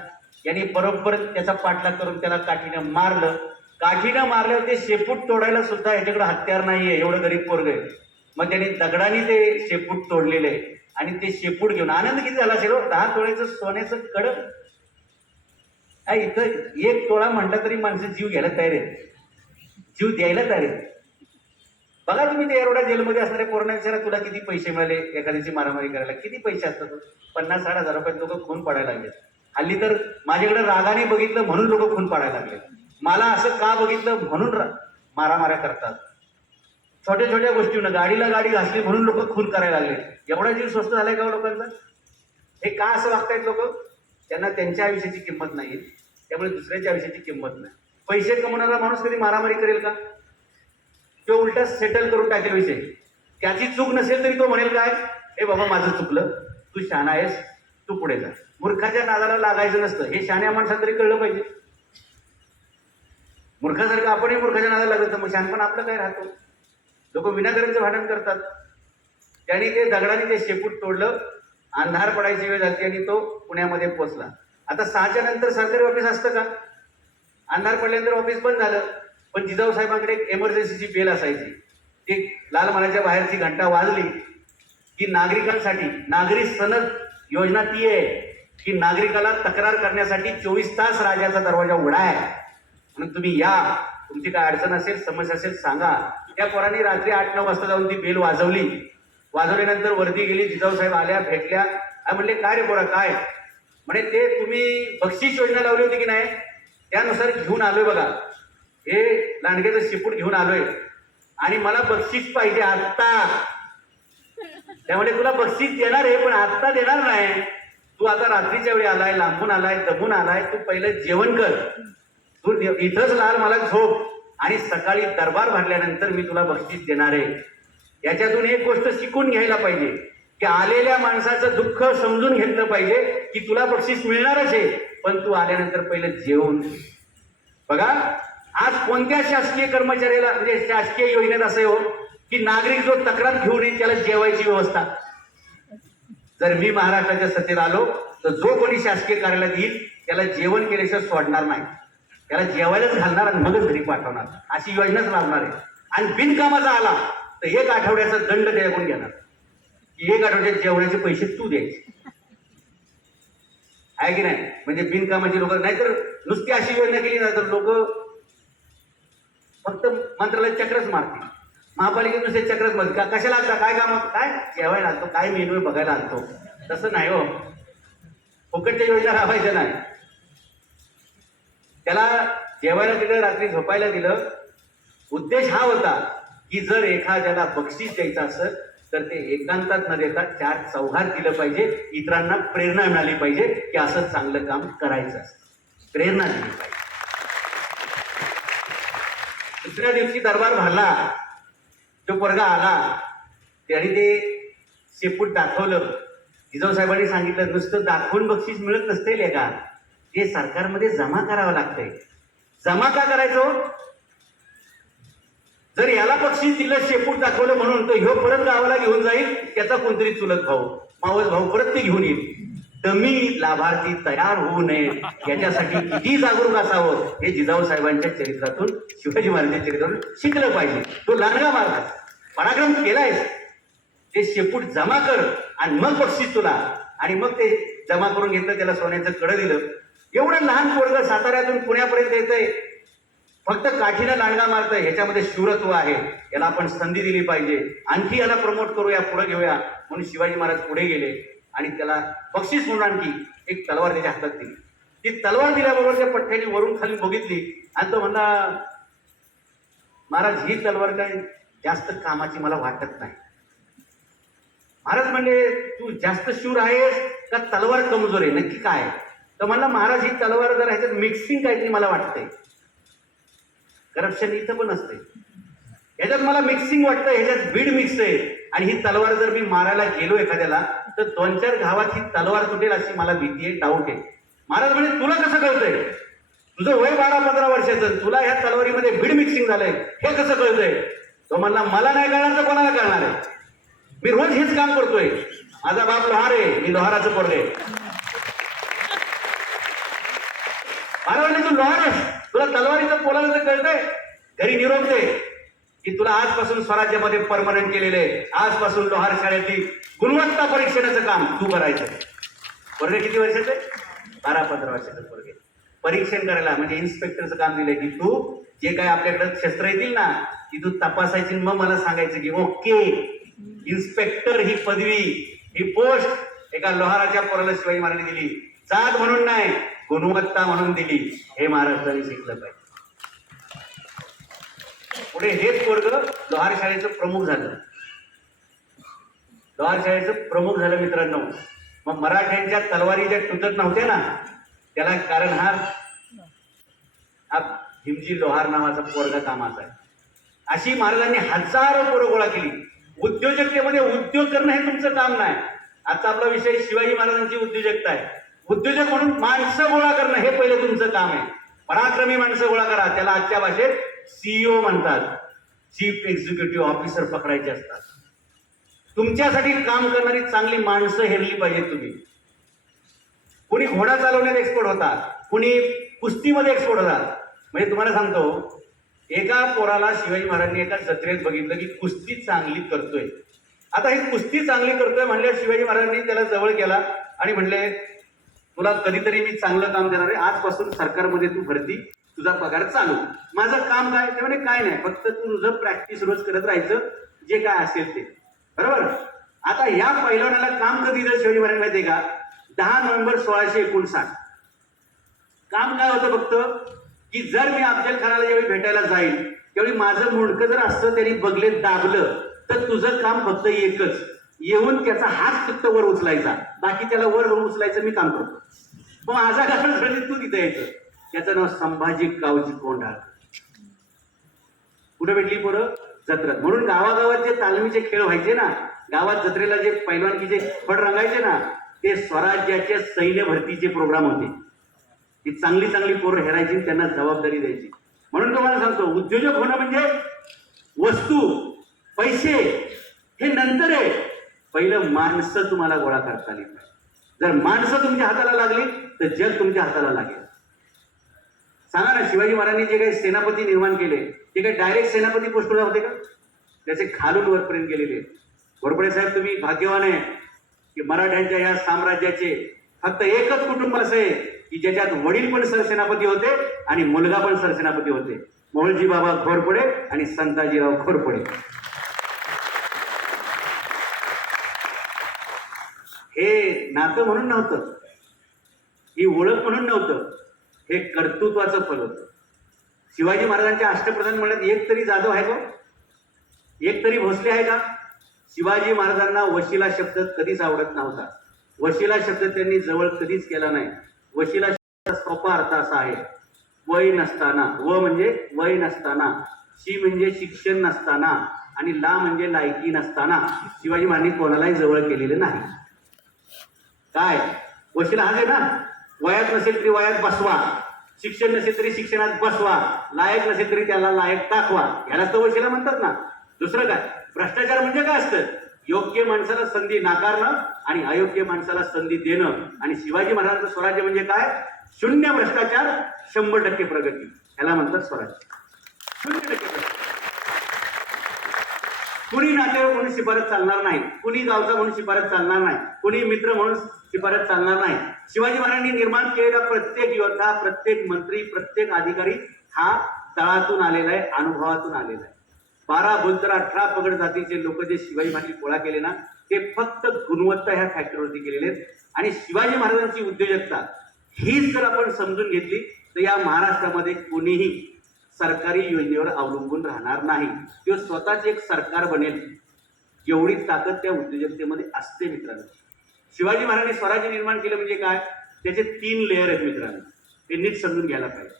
यांनी बरोबर त्याचा पाठलाग करून त्याला काठीनं मारलं. काठीनं मारल्यावर ते शेपूट तोडायला सुद्धा याच्याकडे हत्यार नाहीये, एवढं गरीब पोरग आहे. मग त्याने दगडाने ते शेपूट तोडलेले आणि ते शेपूट घेऊन आनंद किती झाला असेल. 10 तोळ्याचं सोन्याचं कडं. इथं 1 तोळा म्हटलं तरी माणसं जीव घ्यायला तयार आहेत, जीव द्यायला तयार आहेत. बघा तुम्ही ते एवढ्या जेलमध्ये असणारे पोरांना विचारा तुला किती पैसे मिळाले एखाद्याची मारामारी करायला, किती पैसे असतात? 50-60 हजार रुपयात लोक खून पडायला लागले. हल्ली तर माझ्याकडे रागाने बघितलं म्हणून लोक खून पाडायला लागले, मला असं का बघितलं म्हणून मारामाऱ्या करतात. छोट्या छोट्या गोष्टीनं गाडीला गाडी घासली म्हणून लोक खून करायला लागले. एवढा जीव स्वस्त झालाय का लोकांचा? हे का असं वागतायत लोक? त्यांना त्यांच्या आयुष्याची किंमत नाही, त्यामुळे दुसऱ्याच्या आयुष्याची किंमत नाही. पैसे कमवणारा माणूस कधी मारामारी करेल का? तो उलटा सेटल करून टाकेल विषय. त्याची चूक नसेल तरी तो म्हणेल काय, हे बाबा माझं चुकलं, तू शहाणा आहेस, तू पुढे जा. मूर्खाच्या नादाला लागायचं नसतं, हे शहाण्या माणसाला तरी कळलं पाहिजे. मूर्खासारखं आपणही मूर्खाच्या नादाला लागलं तर मग शहाणपण आपलं काय राहतो. लोक विनाकारणचं भांडण करतात. त्याने ते दगडाने ते शेपूट तोडलं, अंधार पडायची वेळ झाली आणि तो पुण्यामध्ये पोहोचला. आता 6च्या नंतर सरकारी ऑफिस असतं का? अंधार पडल्यानंतर ऑफिस बंद झालं. पण जिजाऊ साहेबांकडे एक एमर्जन्सीची बेल असायची. ती लाल महालाच्या बाहेरची घंटा वाजली की नागरिकांसाठी नागरी सनद योजना ती आहे की नागरिकाला तक्रार करण्यासाठी 24 तास राजाचा दरवाजा उघडा आहे, म्हणून तुम्ही या, तुमची काय अडचण असेल समस्या असेल सांगा. त्या पोरांनी रात्री 8-9 वाजता जाऊन ती बेल वाजवली. वाजवल्यानंतर वरती गेली, जिजाऊ साहेब आल्या, भेटल्या. म्हणले काय रे पोरा काय? म्हणे ते तुम्ही बक्षीस योजना लावली होती की नाही, त्यानुसार घेऊन आलोय बघा, हे लांडग्याचं शेपूट घेऊन आलोय आणि मला बक्षीस पाहिजे आत्ता. त्यामुळे तुला बक्षीस देणार आहे पण आत्ता देणार नाही. तू आता रात्रीच्या वेळी आलाय, लांबून आलाय, दमून आलाय, तू पहिलं जेवण कर, तू इथंच लाल मला झोप आणि सकाळी दरबार भरल्यानंतर मी तुला बक्षीस देणार आहे. याच्यातून एक गोष्ट शिकून घ्यायला पाहिजे की आलेल्या माणसाचं दुःख समजून घेतलं पाहिजे की तुला बक्षीस मिळणारच आहे, पण तू आल्यानंतर पहिलं जेवून. बघा आज कोणत्या शासकीय कर्मचाऱ्याला म्हणजे शासकीय योजनेत असं हो की नागरिक जो तक्रार घेऊन येईल त्याला जेवायची व्यवस्था. जर मी महाराष्ट्राच्या सत्तेत आलो तर जो कोणी शासकीय कार्यालयात येईल त्याला जेवण केल्याशिवाय सोडणार नाही, त्याला जेवायलाच घालणार आणि मगच घरी पाठवणार, अशी योजनाच लावणार आहे. आणि बिनकामाचा आला तर 1 आठवड्याचा दंड त्याच्याकडून घेणार की 1 आठवड्यात जेवणाचे पैसे तू द्यायचे, आहे की नाही? म्हणजे बिनकामाची लोक, नाहीतर नुसती अशी योजना केली ना तर लोक फक्त मंत्रालयात चक्रच मारतील, महापालिकेत नुसते चक्रच मारतील. कशाला लागता, काय काम होतं, काय जेवायला आणतो, काय मेनू बघायला आणतो. तसं नाही हो, फुकटच्या योजना राबायच्या नाही. त्याला जेवायला दिलं, रात्री झोपायला दिलं. उद्देश हा होता की जर एखाद्याला बक्षीस द्यायचं असेल तर ते एकांतात न देता 4 चौघात दिलं पाहिजे. इतरांना प्रेरणा मिळाली पाहिजे की असं चांगलं काम करायचं असतं, प्रेरणा दिली पाहिजे. दुसऱ्या दिवशी दरबार भरला, तो पोरगा आला, त्याने ते शेपूट दाखवलं. जिजाऊ साहेबांनी सांगितलं नुसतं दाखवून बक्षीस मिळत नसते का, ते सरकारमध्ये जमा करावं लागतंय. जमा का करायचं? जर याला बक्षीस दिलं शेपूट दाखवलं म्हणून तर ह्यो परत गावाला घेऊन जाईल, त्याचा कोणतरी चुलत भाऊ मावस भाऊ परत ते घेऊन येईल. डमी लाभार्थी तयार होऊ नये याच्यासाठी किती जागरूक असावं हे जिजाऊ साहेबांच्या चरित्रातून, शिवाजी महाराजांच्या चरित्रातून शिकलं पाहिजे. तो लांडगा मार्ग पराक्रम केलाय, ते शेपूट जमा कर आणि मग बक्षीस तुला. आणि मग ते जमा करून घेतलं, त्याला सोन्याचं कडं दिलं. एवढं लहान पोरगं साताऱ्यातून पुण्यापर्यंत येतंय, फक्त काठीनं लांडगा मारतंय, ह्याच्यामध्ये शूरत्व आहे, याला आपण संधी दिली पाहिजे, आणखी याला प्रमोट करूया, पुढे घेऊया. म्हणून शिवाजी महाराज पुढे गेले आणि त्याला बक्षीस म्हणून आणखी एक तलवार त्याच्या हातात दिली. ती तलवार दिल्याबरोबर त्या पठ्ठ्याने वरून खाली बघितली आणि तो म्हणला, महाराज ही तलवार काय जास्त कामाची मला वाटत नाही. महाराज म्हणले तू जास्त शूर आहेस का तलवार कमजोर आहे, नक्की काय? तर म्हणला महाराज ही तलवार जर ह्याच्यात मिक्सिंग काहीतरी मला वाटतंय, करप्शन इथं पण असते, ह्याच्यात मला मिक्सिंग वाटतं, ह्याच्यात बीड मिक्स आहे. आणि ही तलवार जर मी मारायला गेलो एखाद्याला तर 2-4 घावात ही तलवार तुटेल अशी मला भीती आहे, डाऊट आहे. महाराज म्हणजे तुला कसं कळतंय? तुझं वय 12-15 वर्षाचं, तुला ह्या तलवारीमध्ये बीड मिक्सिंग झालंय, हे कसं कळतंय? तो म्हणला मला नाही कळणार तर कोणाला कळणार आहे, मी रोज हेच काम करतोय, माझा बाप लोहार आहे, मी लोहाराचं पोरगे. महाराज म्हणजे तू लोहार आहेस, तुला तलवारीचं पोलाचं कळतंय? घरी निरोप दे की तुला आजपासून स्वराज्यामध्ये परमनंट केलेले, आजपासून लोहार शाळेतील गुणवत्ता परीक्षणाचं काम तू करायचं. पोरगे किती वर्षाचे? 12-15 वर्षाचे पोरगे. परीक्षण करायला म्हणजे इन्स्पेक्टरचं काम दिलंय की तू जे काय आपल्याकडे शस्त्र येतील ना ती तू तपासायची, मग मला सांगायचं की ओके इन्स्पेक्टर ही पदवी, ही पोस्ट एका लोहाराच्या पोराला शिवाजी महाराजांनी दिली. जात म्हणून नाही, गुणवत्ता म्हणून दिली, हे महाराष्ट्राने शिकलं पाहिजे. पुढे हेच पोरग लोहार शाळेचं प्रमुख झालं. लोहार शाळेचं प्रमुख झालं मित्रांनो. मग मराठ्यांच्या तलवारी ज्या तुटत नव्हत्या ना, त्याला कारण हा भीमजी लोहार नावाचा पोरगा कामाचा आहे. अशी महाराजांनी हजारो पोरं गोळा केली. उद्योजकतेमध्ये उद्योग करणं हे तुमचं काम नाही. आजचा आपला विषय शिवाजी महाराजांची उद्योजकता आहे. उद्योजक म्हणून माणसं गोळा करणं हे पहिले तुमचं काम आहे. पराक्रमी माणसं गोळा करा. त्याला आजच्या भाषेत CEO म्हणतात. चीफ एक्झिक्युटिव्ह ऑफिसर पकडायचे असतात. तुमच्यासाठी काम करणारी चांगली माणसं हेरली पाहिजेत तुम्ही. कुणी घोडा चालवण्यात एक्सपर्ट होता, कुणी कुस्तीमध्ये एक्सपर्ट होता. म्हणजे तुम्हाला सांगतो, एका पोराला शिवाजी महाराजांनी एका जत्रेत बघितलं की कुस्ती चांगली करतोय. आता ही कुस्ती चांगली करतोय म्हणल्यावर शिवाजी महाराजांनी त्याला जवळ केला आणि म्हणले, तुला कधीतरी मी चांगलं काम देणार आहे, आजपासून सरकारमध्ये तू भरती, तुझा पगार चालू. माझं काम काय? ते म्हणजे काय नाही, फक्त तू तुझं प्रॅक्टिस रोज करत राहायचं, जे काय असेल ते. बरोबर. आता या पैलवानाला काम कधी दिलं शिवाजी महाराज माहितीये का? 10 नोव्हेंबर 1659. काम काय होतं फक्त की जर मी अफजल खानाला ज्यावेळी भेटायला जाईल त्यावेळी माझं मुंडकं जर असतं त्यांनी बगले दाबलं तर तुझं काम फक्त एकच, येऊन त्याचा हात फक्त वर उचलायचा, बाकी त्याला वर उचलायचं मी काम करतो. मग माझा कारण तू तिथे यायचं. त्याचं नाव संभाजी गावची कोंढाळ. कुठे भेटली पोरं? जत्रेत. म्हणून गावागावात जे तालमीचे खेळ व्हायचे ना, गावात जत्रेला जे पैलवानकीचे फड रंगायचे ना, ते स्वराज्याचे सैन्य भरतीचे प्रोग्राम होते. ती चांगली चांगली पोरं हेरायची, त्यांना जबाबदारी द्यायची. म्हणून तुम्हाला सांगतो, उद्योजक होणं म्हणजे वस्तू पैसे हे नंतर आहे, पहिलं माणसं तुम्हाला गोळा करता आली पाहिजे. जर माणसं तुमच्या हाताला लागली तर जग तुमच्या हाताला लागेल. सांगा ना, शिवाजी महाराजांनी जे काही सेनापती निर्माण केले ते काही डायरेक्ट सेनापती पोस्टला होते का? त्याचे खालून वरपर्यंत गेलेले. घोरपडे साहेब, तुम्ही भाग्यवान आहे की मराठ्यांच्या या साम्राज्याचे फक्त एकच कुटुंब असं आहे की ज्याच्यात वडील पण सरसेनापती होते आणि मुलगा पण सरसेनापती होते. मोहळजी बाबा घोरपडे आणि संताजीराव घोरपडे. हे नातं म्हणून नव्हतं, ही ओळख म्हणून नव्हतं, हे कर्तृत्वाचं फल होतं. शिवाजी महाराजांच्या अष्टप्रधान म्हणत एक तरी जाधव आहे का? एक तरी भोसले आहे का? शिवाजी महाराजांना वशिला शब्द कधीच आवडत नव्हता. वशिला शब्द त्यांनी जवळ कधीच केला नाही. वशिला शब्दाचा सोपा अर्थ असा आहे, वय नसताना. व म्हणजे वय नसताना, शी म्हणजे शिक्षण नसताना, आणि ला म्हणजे लायकी नसताना शिवाजी महाराजांनी कोणालाही जवळ केलेलं नाही. काय वशिला हा आहे ना, वयात नसेल तरी वयात बसवा, शिक्षण नसेल तरी शिक्षणात बसवा, लायक नसेल तरी त्याला लायक दाखवा, ह्यालाच तर वशिला म्हणतात ना. दुसरं काय? भ्रष्टाचार म्हणजे काय असतं? योग्य माणसाला संधी नाकारणं आणि अयोग्य माणसाला संधी देणं. आणि शिवाजी महाराजांचं स्वराज्य म्हणजे काय? शून्य भ्रष्टाचार, 100% प्रगती, ह्याला म्हणतात स्वराज्य. 0% प्रगती. कुणी नातेवाईक म्हणून शिफारस चालणार नाही, कुणी गावचा म्हणून शिफारस चालणार नाही, कुणी मित्र म्हणून शिफारस चालणार नाही. शिवाजी महाराजांनी निर्माण केलेला प्रत्येक योद्धा, प्रत्येक मंत्री, प्रत्येक अधिकारी हा तळातून आलेला आहे, अनुभवातून आलेला आहे. 12 बोलतर 18 पगड जातीचे लोक जे शिवाजी महाराजांनी गोळा केले ना, ते फक्त गुणवत्ता ह्या फॅक्टरवरती केलेले आहेत. आणि शिवाजी महाराजांची उद्योजकता हीच जर आपण समजून घेतली तर या महाराष्ट्रामध्ये कोणीही सरकारी योजनेवर अवलंबून राहणार नाही. किंवा स्वतःच एक सरकार बनेल, एवढी ताकद त्या उद्योजकतेमध्ये असते मित्रांनो. शिवाजी महाराजांनी स्वराज्य निर्माण केलं म्हणजे काय? त्याचे 3 लेअर आहेत मित्रांनो, ते नीट समजून घ्यायला पाहिजे.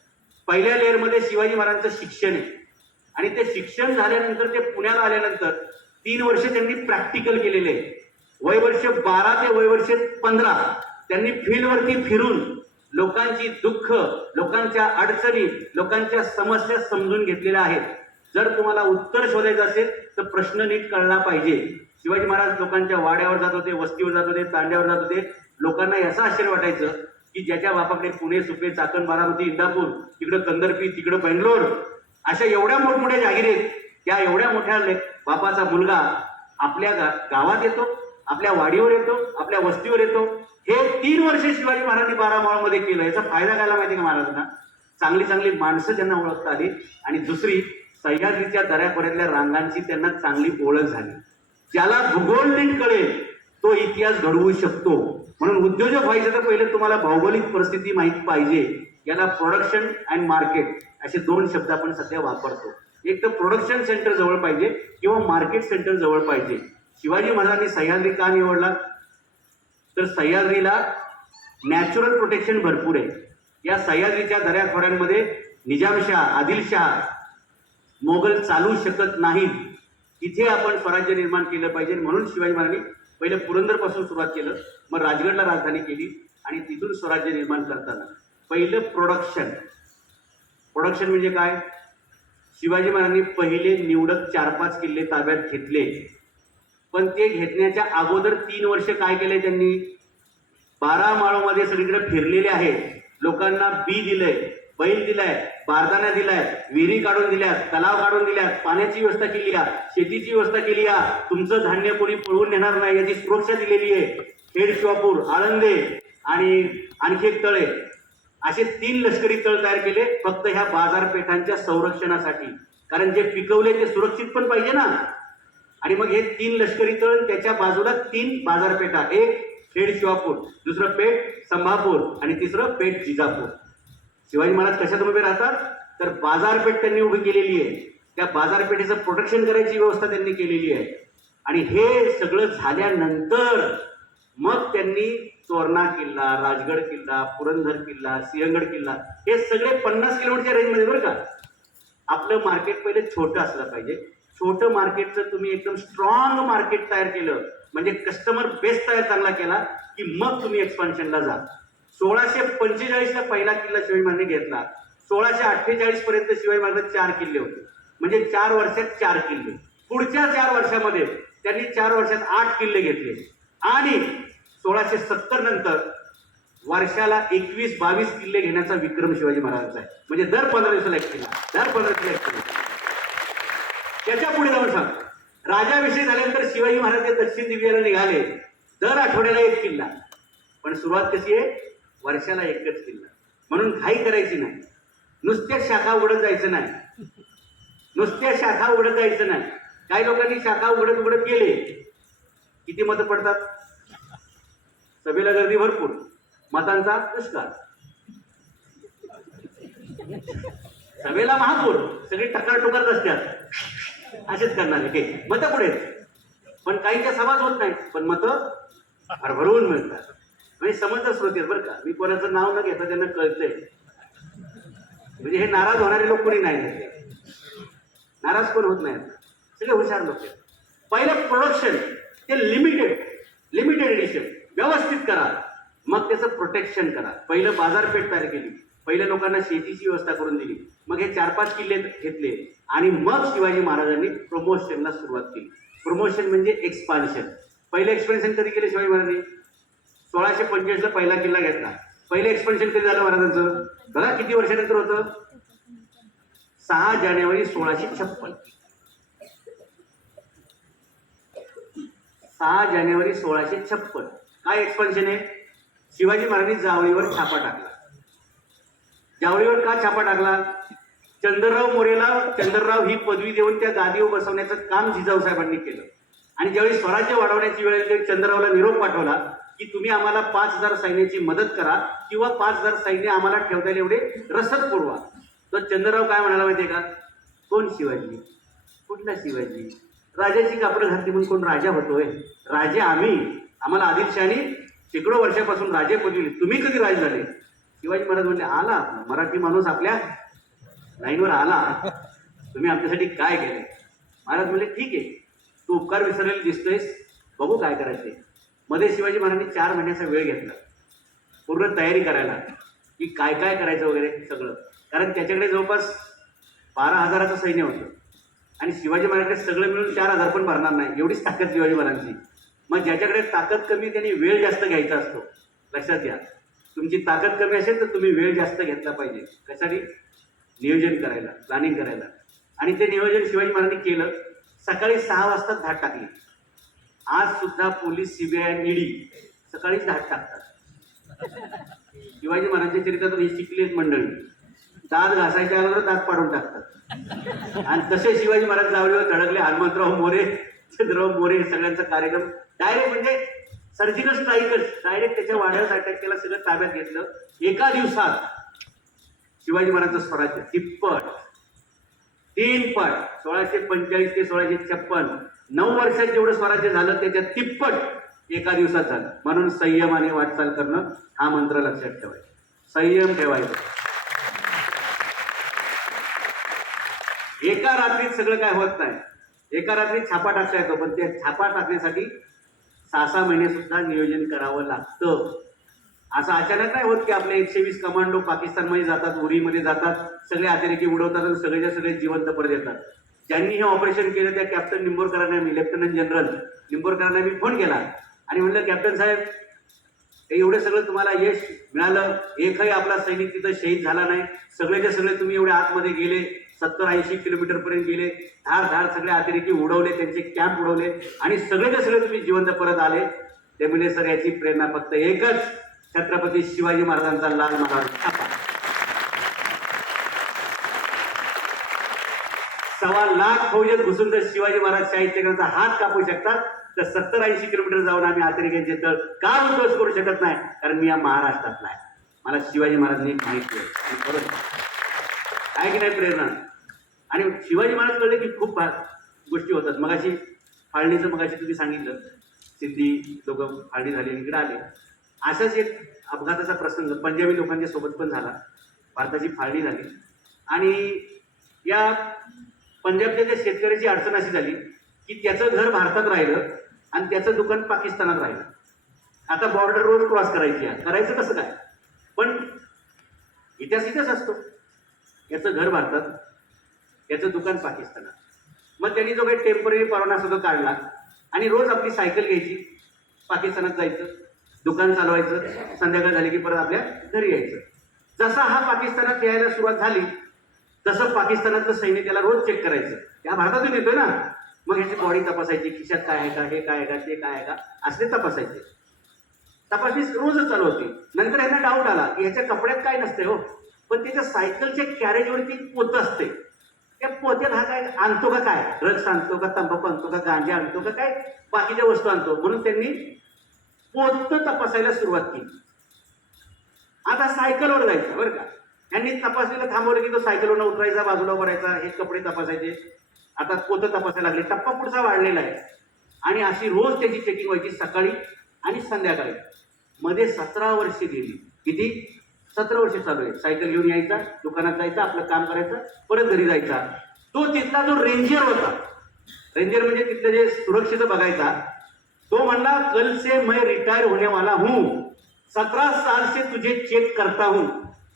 पहिल्या लेअरमध्ये शिवाजी महाराजांचं शिक्षण आहे, आणि ते शिक्षण झाल्यानंतर ते पुण्याला आल्यानंतर 3 वर्ष त्यांनी प्रॅक्टिकल केलेले आहे. वयवर्ष 12 ते वयवर्ष 15 त्यांनी फील्डवरती फिरून लोकांची दुःख, लोकांच्या अडचणी, लोकांच्या समस्या समजून घेतलेल्या आहेत. जर तुम्हाला उत्तर शोधायचं असेल तर प्रश्न नीट कळला पाहिजे. शिवाजी महाराज लोकांच्या वाड्यावर जात होते, वस्तीवर जात होते, तांड्यावर जात होते. लोकांना याचं आश्चर्य वाटायचं की ज्याच्या बापाकडे पुणे, सुपे, चाकण, बारामती, इंदापूर, तिकडं कंदरपी, तिकडं बेंगलोर, अशा एवढ्या मोठमोठ्या जागीर आहेत, त्या एवढ्या मोठ्या बापाचा मुलगा आपल्या गावात येतो, आपल्या वाडीवर येतो, आपल्या वस्तीवर येतो. हे 3 वर्ष शिवाजी महाराजांनी 12 मावळमध्ये केलं. याचा फायदा काय माहिती का महाराजांना? चांगली चांगली माणसं त्यांना ओळखता आली, आणि दुसरी सह्याद्रीच्या दऱ्याखोऱ्यातल्या रांगांची त्यांना चांगली ओळख झाली. ज्याला भूगोल नीट कळेल तो इतिहास घडवू शकतो. म्हणून उद्योजक व्हायचं तर पहिले तुम्हाला भौगोलिक परिस्थिती माहित पाहिजे. याला प्रोडक्शन अँड मार्केट असे दोन शब्द आपण सध्या वापरतो. एक तर प्रोडक्शन सेंटर जवळ पाहिजे किंवा मार्केट सेंटर जवळ पाहिजे. शिवाजी महाराजांनी सह्याद्री का निवडला? तर सह्याद्रीला नॅचरल प्रोटेक्शन भरपूर आहे. या सह्याद्रीच्या दऱ्याखोऱ्यांमध्ये निजामशाह, आदिलशाह, मोगल चालू शकत नाहीत. तिथे आपण स्वराज्य निर्माण केलं पाहिजे. म्हणून शिवाजी महाराजांनी पहिलं पुरंदरपासून सुरुवात केलं, मग राजगडला राजधानी केली आणि तिथून स्वराज्य निर्माण करताना पहिलं प्रोडक्शन. प्रोडक्शन म्हणजे काय? शिवाजी महाराजांनी पहिले निवडक 4-5 किल्ले ताब्यात घेतले, पण ते घेतण्याच्या अगोदर 3 वर्ष काय केले त्यांनी? 12 माळोमध्ये सगळीकडे फिरलेले आहेत. लोकांना बी दिलंय, बैल दिलाय, बारदाना दिलाय, विहिरी काढून दिल्यात, तलाव काढून दिल्यात, पाण्याची व्यवस्था केली आहे, शेतीची व्यवस्था केली आहे. तुमचं धान्य कोणी पळवून नेणार नाही याची सुरक्षा दिलेली आहे. खेड, शिवापूर, आळंदे आणि आणखी एक तळे, असे 3 लष्करी तळ तयार केले फक्त ह्या बाजारपेठांच्या संरक्षणासाठी. कारण जे पिकवले ते सुरक्षित पण पाहिजे ना. आणि मग हे 3 लष्करी तळ, त्याच्या बाजूला 3 बाजारपेठा, एक खेड शिवापूर, दुसरं पेठ संभापूर आणि तिसरं पेठ जिजापूर. शिवाजी महाराज कशात उभे राहतात? तर बाजारपेठ त्यांनी उभी केलेली आहे. त्या बाजारपेठेचं प्रोटेक्शन करायची व्यवस्था त्यांनी केलेली आहे. आणि हे सगळं झाल्यानंतर मग त्यांनी तोरणा किल्ला, राजगड किल्ला, पुरंदर किल्ला, सिंहगड किल्ला, हे सगळे 50 किलोमीटरच्या रेंजमध्ये. बरं का, आपलं मार्केट पहिले छोटं असलं पाहिजे. छोटं मार्केटचं तुम्ही एकदम स्ट्रॉंग मार्केट तयार केलं म्हणजे कस्टमर बेस तयार चांगला केला की मग तुम्ही एक्सपान्शनला जा. 1645ला पहिला किल्ला शिवाजी महाराजांनी घेतला. 1648 पर्यंत शिवाजी महाराज 4 किल्ले होते. म्हणजे 4 वर्षात 4 किल्ले. पुढच्या 4 वर्षामध्ये त्यांनी 4 वर्षात 8 किल्ले घेतले. आणि 1670 नंतर वर्षाला 21-22 किल्ले घेण्याचा विक्रम शिवाजी महाराजांचा आहे. म्हणजे दर 15 दिवसाला एक किल्ला, दर 15 दिवसाला एक किल्ला. त्याच्या पुढे जाऊन सांग, राजाभिषेक झाल्यानंतर शिवाजी महाराज जे दक्षिण दिव्याला निघाले, दर आठवड्याला एक किल्ला. पण सुरुवात कशी आहे? वर्षाला एकच किल्ला. म्हणून घाई करायची नाही. नुसत्या शाखा उघडत जायचं नाही, नुसत्या शाखा उघडत जायचं नाही. काही लोकांनी शाखा उघडत उघडत गेले, किती मतं पडतात? सभेला गर्दी भरपूर, मतांचा दुष्काळ. सभेला महापूर, सगळी टकार टुकार रस्त्यात असेच करणारे हे मतं पुढे. पण काहींच्या समाज होत नाही, पण मतं भरभरून मिळतात. म्हणजे समजदार श्रोते बरं का, मी कोणाचं नाव न घेता त्यांना कळतंय. म्हणजे हे नाराज होणारे लोक कोणी नाही, नाराज कोण होत नाही, सगळे हुशार लोक आहेत. पहिलं प्रोडक्शन ते लिमिटेड एडिशन व्यवस्थित करा, मग त्याचं प्रोटेक्शन करा. पहिलं बाजारपेठ तयार केली, पहिल्या लोकांना शेतीची व्यवस्था करून दिली, मग हे 4-5 किल्ले घेतले आणि मग शिवाजी महाराजांनी प्रमोशनला सुरुवात केली. प्रमोशन म्हणजे एक्सपान्शन. पहिलं एक्सपेन्शन कधी केले शिवाजी महाराजांनी? 1645ला पहिला किल्ला घेतला. पहिलं एक्सपेन्शन कधी झालं महाराजांचं? बघा किती वर्षानंतर होतं? 6 जानेवारी 1656. 6 जानेवारी 1656. काय एक्सपान्शन आहे? शिवाजी महाराजांनी जावळीवर छापा टाकला. जावळीवर का छापा टाकला? चंद्रराव मोरेला चंद्रराव ही पदवी देऊन त्या गादीवर बसवण्याचं काम जिजाऊ साहेबांनी केलं. आणि ज्यावेळी स्वराज्य वाढवण्याची वेळ आली, चंद्ररावला निरोप पाठवला की तुम्ही आम्हाला 5000 सैन्याची मदत करा किंवा 5000 सैन्य आम्हाला ठेवता येईल एवढे रसद पुरवा. तर चंद्रराव काय म्हणाला माहितीये का? कोण शिवाजी? कुठला शिवाजी? राजाची कापडं घातली म्हणून कोण राजा होतोय? राजे आम्ही, आम्हाला आदिलशाही शेकडो वर्षापासून राजे पदविले, तुम्ही कधी राजे झाले? शिवाजी महाराज म्हणले, आला मराठी माणूस आपल्या लाईनवर आला, तुम्ही आमच्यासाठी काय केलंय? महाराज म्हणले, ठीक आहे, तू उपकार विसरलेले दिसतोयस, बघू काय करायचंय. मध्ये शिवाजी महाराजांनी 4 महिन्याचा वेळ घेतला पूर्ण तयारी करायला की काय काय करायचं वगैरे सगळं. कारण त्याच्याकडे जवळपास 12,000चं सैन्य होतं आणि शिवाजी महाराजांकडे सगळं मिळून 4,000 पण भरणार नाही, एवढीच ताकद शिवाजी महाराजांची. मग ज्याच्याकडे ताकद कमी त्यांनी वेळ जास्त घ्यायचा असतो. लक्षात घ्या, तुमची ताकद कमी असेल तर तुम्ही वेळ जास्त घेतला पाहिजे. कशासाठी? नियोजन करायला, प्लॅनिंग करायला. आणि ते नियोजन शिवाजी महाराजांनी केलं. सकाळी 6 वाजता धाड टाकली. आज सुद्धा पोलीस, सीबीआय, ईडी सकाळीच धाड टाकतात. शिवाजी महाराजांच्या चरित्रातून ही शिकली मंडळी. दात घासायच्या अगोदर दात पाडून टाकतात. आणि तसे शिवाजी महाराज जावळीवर धडकले. हनुमंतराव मोरे, चंद्रराव मोरे, सगळ्यांचा कार्यक्रम डायरेक्ट म्हणजे सर्जिकल स्ट्राईकच डायरेक्ट त्याच्या वाड्यावर अटॅक केला, सगळं ताब्यात घेतलं. एका दिवसात शिवाजी महाराजांचं स्वराज्य तिप्पट, 3 पट, 1645 ते 1656, 9 वर्षात जेवढं स्वराज्य झालं त्याच्यात तिप्पट एका दिवसात झालं. म्हणून संयमाने वाटचाल करणं हा मंत्र लक्षात ठेवायचा, संयम ठेवायचा. एका रात्रीत सगळं काय होत नाही. एका रात्रीत छापा टाकता येतो, पण त्या छापा टाकण्यासाठी 6-6 महिने सुद्धा नियोजन करावं लागतं. असं अचानक नाही होत की आपले 120 कमांडो पाकिस्तानमध्ये जातात, उरीमध्ये जातात, सगळे अतिरेकी उडवतात आणि सगळेच्या सगळे जिवंत परत येतात. ज्यांनी हे ऑपरेशन केलं त्या कॅप्टन निंबोरकरांना, मी लेफ्टनंट जनरल निंबोरकरांना मी फोन केला आणि म्हणलं, कॅप्टन साहेब, एवढं सगळं तुम्हाला यश मिळालं, एकही आपला सैनिक तिथं शहीद झाला नाही, सगळेच्या सगळे तुम्ही एवढे आतमध्ये गेले, 70-80 किलोमीटर पर्यंत गेले, धाड सगळे अतिरेकी उडवले, त्यांचे कॅम्प उडवले आणि सगळेच्या सगळे तुम्ही जिवंत परत आले. ते म्हणजे सर याची प्रेरणा फक्त एकच, छत्रपती शिवाजी महाराजांचा लाल महाराज छापा. 1.25 लाख फौजेत घुसून जर शिवाजी महाराज शाहीद चक्राचा हात कापू शकतात, तर 70-80 किलोमीटर जाऊन आम्ही अतिरेक्यांचे तळ का उद्ध्वस्त करू शकत नाही? कारण मी या महाराष्ट्रातला आहे, मला शिवाजी महाराजांनी माहिती आहे. बरोबर आहे की नाही प्रेरणा? आणि शिवाजी महाराज कळले की खूप गोष्टी होतात. मगाशी तुम्ही सांगितलं, सिद्धी लोक फाळणी झाली इकडे आले. अशाच एक अपघाताचा प्रसंग पंजाबी लोकांच्या सोबत पण झाला. भारताची फाळणी झाली आणि या पंजाबच्या त्या शेतकऱ्याची अडचण अशी झाली की त्याचं घर भारतात राहिलं आणि त्याचं दुकान पाकिस्तानात राहिलं. आता बॉर्डर रोज क्रॉस करायची आहे, करायचं कसं काय? पण इतिहास असतो, याचं घर भारतात, याचं दुकान पाकिस्तानात. मग त्यांनी जो काही टेम्पररी परवाना सुद्धा काढला आणि रोज आपली सायकल घ्यायची, पाकिस्तानात जायचं, दुकान चालवायचं, संध्याकाळ झाली की परत आपल्या घरी यायचं. जसा हा पाकिस्तानात यायला सुरुवात झाली तसं पाकिस्तानातलं सैन्य त्याला रोज चेक करायचं. त्या भारतातून येतोय ना, मग ह्याची बॉडी तपासायची, खिशात काय आहे का, हे काय आहे का, ते काय आहे का, असले तपासायचे. तपासणी रोजच चालू होती. नंतर ह्यांना डाऊट आला की ह्याच्या कपड्यात काय नसते हो, पण त्याच्या सायकलच्या कॅरेजवरती पोतं असते. त्या पोत्यात हा काय आणतो का, काय ड्रग्स आणतो का, तंबाखू आणतो का, गांजा आणतो का, काय बाकीच्या वस्तू आणतो. म्हणून त्यांनी पोतं तपासायला सुरुवात केली. आता सायकलवर जायचं बरं का. यांनी तपासणीला थांबवलं की तो सायकलवर उतरायचा, बाजूला करायचा, हे कपडे तपासायचे. आता पोतं तपासायला लागले, टप्पा पुढचा वाढलेला आहे आणि अशी रोज त्याची चेकिंग व्हायची, सकाळी आणि संध्याकाळी. मध्ये 17 वर्षे गेली. किती? 17 वर्ष चालू आहे. सायकल घेऊन यायचा, दुकानात जायचा, आपलं काम करायचं, परत घरी जायचा. तो तिथला जो रेंजर होता, रेंजर म्हणजे तिथलं जे सुरक्षित बघायचा, तो म्हणला, कल से मैं रिटायर होने वाला हूं, 17 साल से तुझे चेक करता हूं,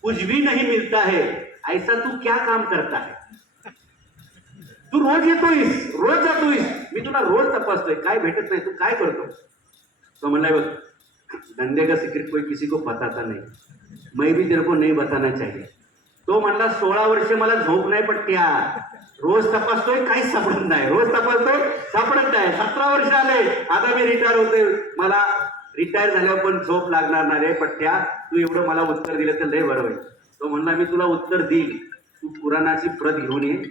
कुछ भी नहीं मिलता है, ऐसा तू क्या काम करता है? तू रोज येतोयस, रोज जातोयस, मी तुला रोज तपासतोय, काय भेटत नाही, तू काय करतो? तो म्हणलाय, बघ, धंधे का सिक्रेट कोई किसी को बताता नहीं, मैं भी तेरे को नहीं बताना चाहिए. तो म्हणला, 16 वर्ष मला झोप नाही पट्ट्या, रोज तपासतोय, काहीच सापडत नाही, रोज तपासतोय, सापडत नाही. 17 वर्ष आले, आता मी रिटायर होतोय, मला रिटायर झाल्यावर पण झोप लागणार नाही रे पट्ट्या, तू एवढं मला उत्तर दिलं तर लय बरं होईल. तो म्हणला, मी तुला उत्तर देईल, तू पुराणाची प्रत घेऊन ये,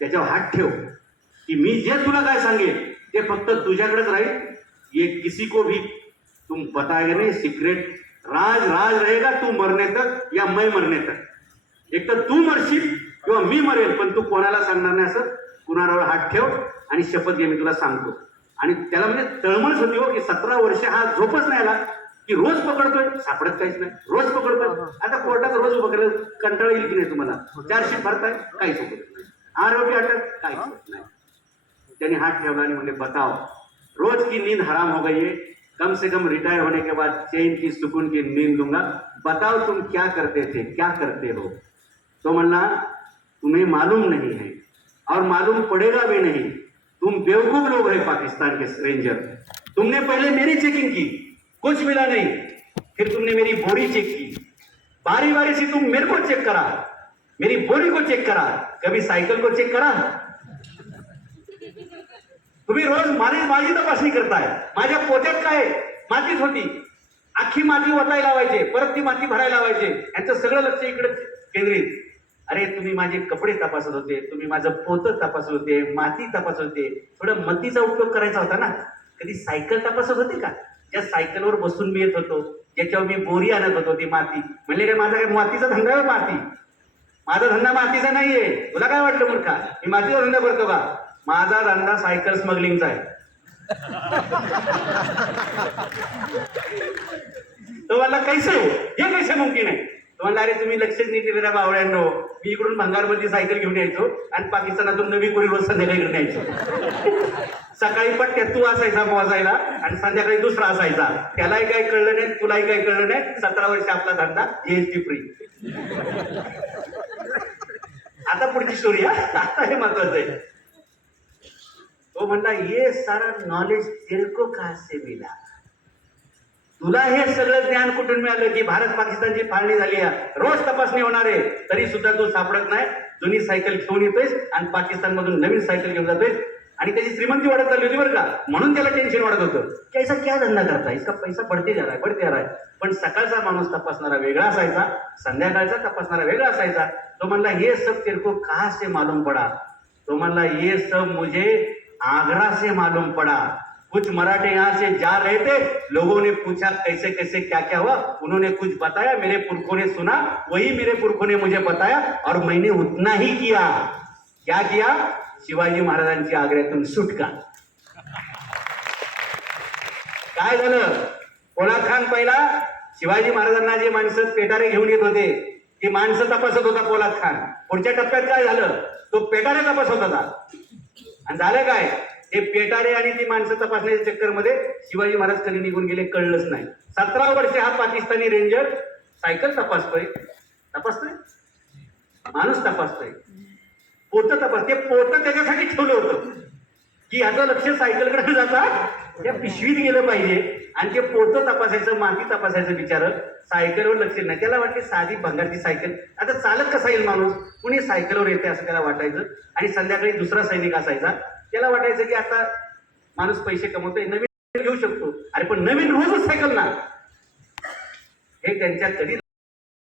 त्याच्यावर हात ठेव की मी जे तुला काय सांगेल ते फक्त तुझ्याकडेच राहील. ये किसी को भी तुम बताएगा नहीं, सिक्रेट राज रहेगा, तू मरने तक या मैं मरने तक. एक तर तू मरशील किंवा मी मरेल, पण तू कोणाला सांगणार नाही. असं कुणावर हात ठेव आणि शपथ घे, मी तुला सांगतो. आणि त्याला म्हणजे तळमळच होती हो की 17 वर्ष हा झोपच नाही आला की रोज पकडतोय, सापडत काहीच नाही, रोज पकडतोय. आता कोर्टात रोज उभं केलं, कंटाळा येईल की नाही तुम्हाला? चार्जशीट भरताय, काहीच होत नाही, आरोपी अटक, काहीच होत नाही. त्यांनी हात ठेवला आणि म्हणजे बताओ, रोज की नींद हराम हो गई है, कम से कम रिटायर होने के बाद चैन की सुकून की नींद दूंगा, बताओ तुम क्या करते थे, क्या करते हो? तो म्हणला, तुम्हें मालूम नहीं है और मालूम पड़ेगा भी नहीं, तुम बेवकूफ लोग हैं पाकिस्तान के रेंजर. तुमने पहले मेरी चेकिंग की, कुछ मिला नहीं, फिर तुमने मेरी बॉडी चेक की, बारी बारी से तुम मेरे को चेक करा, मेरी बॉडी को चेक करा, कभी सायकल को चेक करा? तुम्ही रोज माझी तपासणी करताय. माझ्या पोत्यात काय मातीच होती, अख्खी माती ओतायला लावायचे, परत ती माती भरायला लावायचे, यांचं सगळं लक्ष इकडे केंद्रित. अरे तुम्ही माझे कपडे तपासत होते, तुम्ही माझं पोतं तपासत होते, माती तपासत होते, थोडं मतीचा उपयोग करायचा होता ना. कधी सायकल तपासत होते का? ज्या सायकलवर बसून मी येत होतो, ज्याच्यावर मी बोरी आणत होतो, ती माती म्हणले काय माझा काय मातीचा धंदा आहे माती? माझा धंदा मातीचा नाहीये. तुला काय वाटलं मूर्खा, मी मातीचा धंदा करतो का? माझा धंदा सायकल स्मगलिंगचा आहे. तो म्हणला कैसे हो, हे कैसे मुमकिन आहे? तो म्हणला अरे तुम्ही लक्षच नाही दिलं ना बावळ्यांनो, मी इकडून भंगारमध्ये सायकल घेऊन यायचो आणि पाकिस्तानातून नवी कोरी रोज संध्याकाळी घेऊन यायचो. सकाळी पट्ट्यात तू असायचा मोजायला आणि संध्याकाळी दुसरा असायचा. त्यालाही काही कळलं नाही, तुलाही काही कळलं नाही. 17 वर्ष आपला धंदा जीएसटी फ्री. आता पुढची स्टोरी, आता हे महत्वाचं आहे. तो म्हणला ये सारा नॉलेज तेरे को कहां से मिला? तुला हे सगळं ज्ञान कुठून मिळालं की भारत पाकिस्तानची फाळणी झाली आहे, रोज तपासणी होणार आहे, तरी सुद्धा तू सापडत नाही. जुनी सायकल घेऊन येतोयस आणि पाकिस्तान मधून नवीन सायकल घेऊन जातोयस. आणि त्याची श्रीमंती वाढत चालली होती बरं का, म्हणून त्याला टेन्शन वाढत होतं की ऐसा क्या धंदा करता, इसका पैसा बढ़ते जा रहा है, बढ़ते जा रहा है. पण सकाळचा माणूस तपासणारा वेगळा असायचा, संध्याकाळचा तपासणारा वेगळा असायचा. तो म्हणला ये सब तेरे को कहां से मालूम पड़ा? तो म्हणला ये सब मुझे आगरा से मालूम पड़ा. कुछ मराठे यहाँ से जा रहे थे, लोगों ने पूछा कैसे कैसे क्या क्या हुआ, उन्होंने कुछ बताया, मेरे पुरखों ने सुना, वही मेरे पुरखों ने मुझे बताया और मैंने उतना ही किया. क्या किया? शिवाजी महाराजांची आग्र्यातून सुटका. काय झालं? पोलाद खान पहिला शिवाजी महाराजांना जे माणसं पेटारे घेऊन येत होते ती माणसं तपासत होता पोलाद खान. पुढच्या टप्प्यात काय झालं? तो पेटारे तपासत होता. आणि झालं काय? हे पेटारे आणि ती माणसं तपासण्याच्या चक्करमध्ये शिवाजी महाराज कधी निघून गेले कळलंच नाही. 17 वर्षे हा पाकिस्तानी रेंजर सायकल तपासतोय, माणूस तपासतोय, पोत तपासते. पोत त्याच्यासाठी ठेवलं होतं की ह्याचं लक्ष सायकलकडे जाता त्या पिशवीत गेलं पाहिजे आणि ते पोत तपासायचं, माती तपासायचं. बिचार सायकलवर लक्ष नाही. त्याला वाटते साधी भंगारची सायकल, आता चालत कसा येईल माणूस, कुणी सायकलवर येते असं त्याला वाटायचं. आणि संध्याकाळी दुसरा सैनिक असायचा, त्याला वाटायचं की आता माणूस पैसे कमवतोय, नवीन घेऊ शकतो. अरे पण नवीन रोजच सायकल ना, हे त्यांच्या कधी